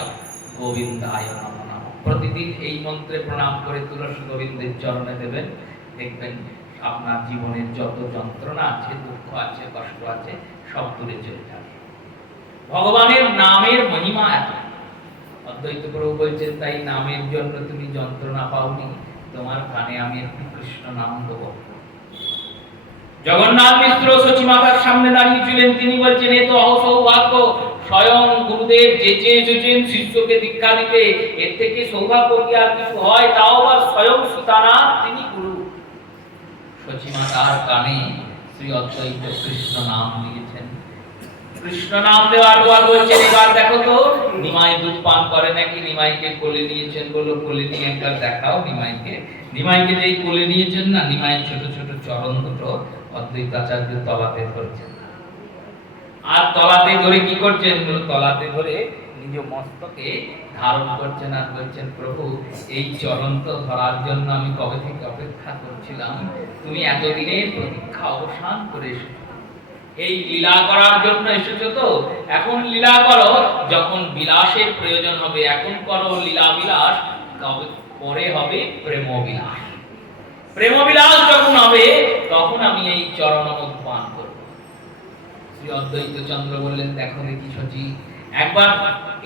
গোবিন্দায় নমঃ। প্রতিদিন এই মন্ত্রে প্রণাম করে তুলসী গোবিন্দের চরণে দেবেন, দেখবেন আপনার জীবনের যত যন্ত্রণা আছে, দুঃখ আছে, কষ্ট আছে, সব দূরে চলে যাবে। ভগবানের নামের মহিমা এত। অদ্বৈত প্রভু বলছেন তাই নামের জন্য তুমি যন্ত্রণা পাওনি, তোমার কানে আমি একটু কৃষ্ণ নাম দেব। জগন্নাথ মিশ্র সচী মাতার সামনে দাঁড়িয়েছিলেন, তিনি বলছেন এ তো অসৌভাগ্য, স্বয়ং গুরুদেব যেচে এসেছেন শিষ্যকে দীক্ষা দিতে, এর থেকে সৌভাগ্য কি আর কিছু হয়? তাও আবার স্বয়ং সীতানাথ তিনি গুরু। সচী মাতার কানে শ্রী অদ্বৈত কৃষ্ণ নাম দিয়েছেন। কৃষ্ণ নাম দেওয়ার পর বলছেন এবার দেখো তো নিমাই দুধ পান করে নাকি। নিমাইকে কোলে নিয়েছেন, বলল কোলে নিয়ে একবার দেখাও নিমাইকে। নিমাইকে যেই কোলে নিয়েছেন না, নিমাইয়ের ছোট ছোট চরণ দুটো অদ্বৈত আচার্য তলাতে ধরছেন, আর তলাতে ধরে কি করছেন? তলাতে ধরে নিজ মস্তকে ধারণ করছেন, আর বলছেন প্রভু এই চরণ তো ধরার জন্য আমি কবে থেকে অপেক্ষা করছিলাম, তুমি এতদিনের প্রতীক্ষা অবসান করে এসেছো, এই লীলা করার জন্য এসেছো, তো এখন লীলা করো, যখন বিলাসের প্রয়োজন হবে এখন করো লীলা বিলাস, কবে পরে হবে প্রেম বিলাস। প্রেম বিলাস যখন হবে তখন আমি এই চরণমুখ পান করব। শ্রী অদ্বৈত চন্দ্র বললেন দেখো দেখি সচী, একবার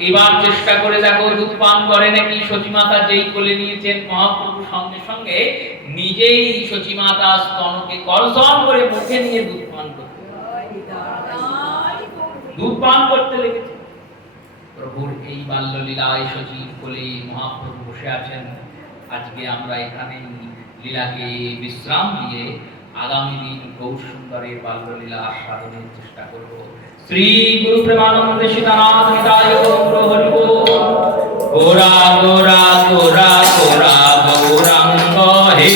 এবার চেষ্টা করে দেখো দুধ পান করে নাকি। সচী মাতা যেই কোলে নিয়েছেন, মহাপ্রভু সঙ্গে সঙ্গে নিজেই সচী মাতা স্তনকে কর্ষণ করে মুখে নিয়ে দুধ পান করতে লেগেছে। প্রভুর এই বাল্যলীলায় সজীব কোলে মহাপ্রভু বসে আছেন। আজকে আমরা এখানেই লীলাকে বিশ্রাম দিয়ে আগামী দিন গৌর সুন্দরের বাল্যলীলা আস্বাদনের চেষ্টা করব। শ্রী গুরু প্রেমানন্দ সীতানাথ নিতাই গৌর হরি বল। গোরা গোরা গোরা গোরা গৌরাঙ্গ হে।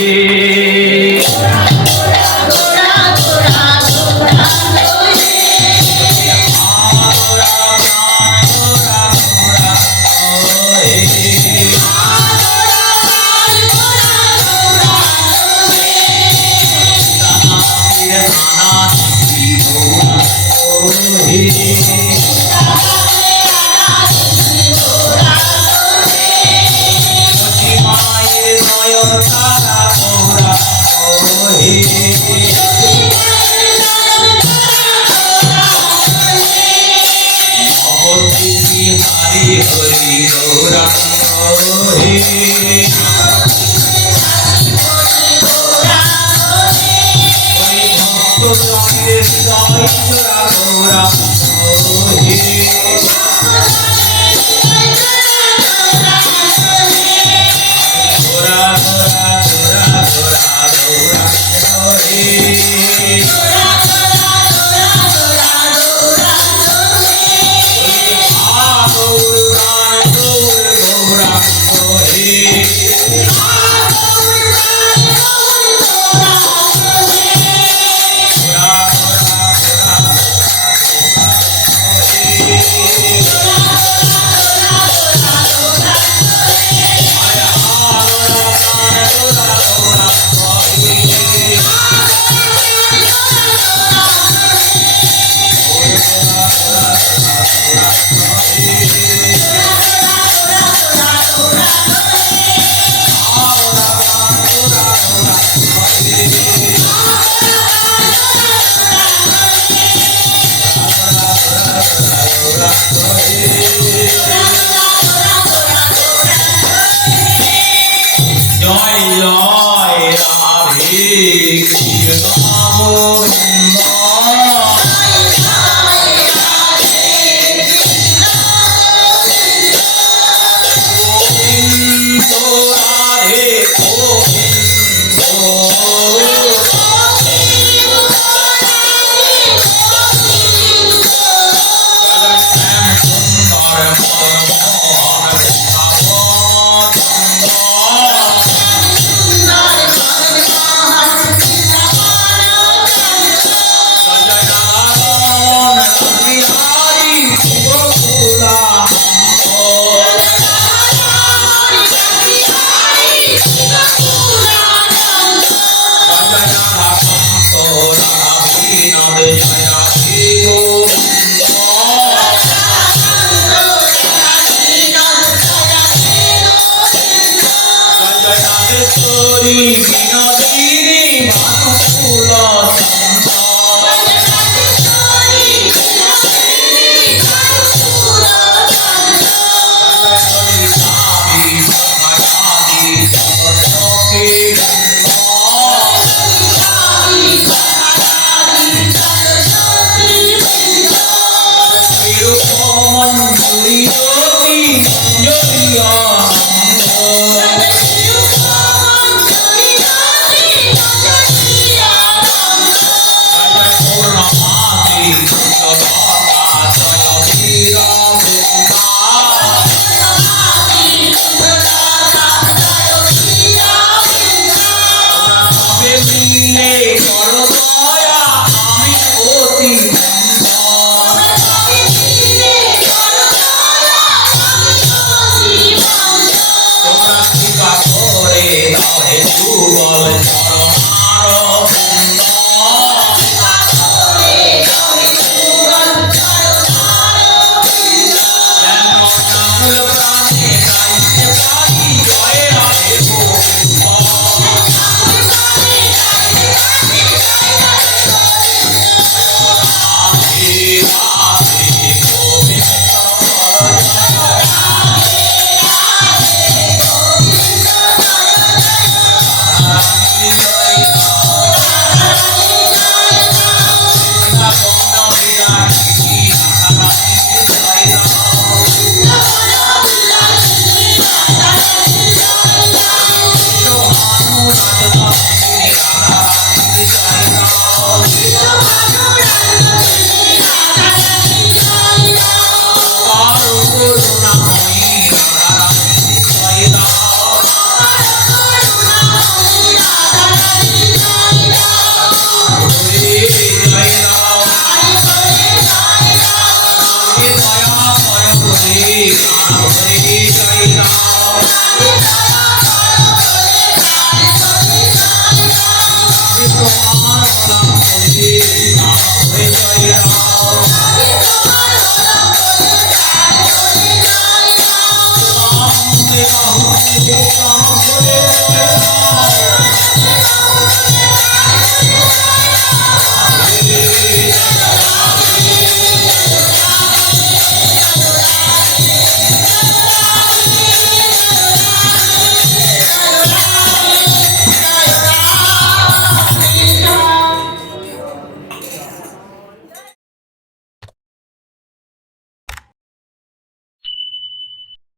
जय राम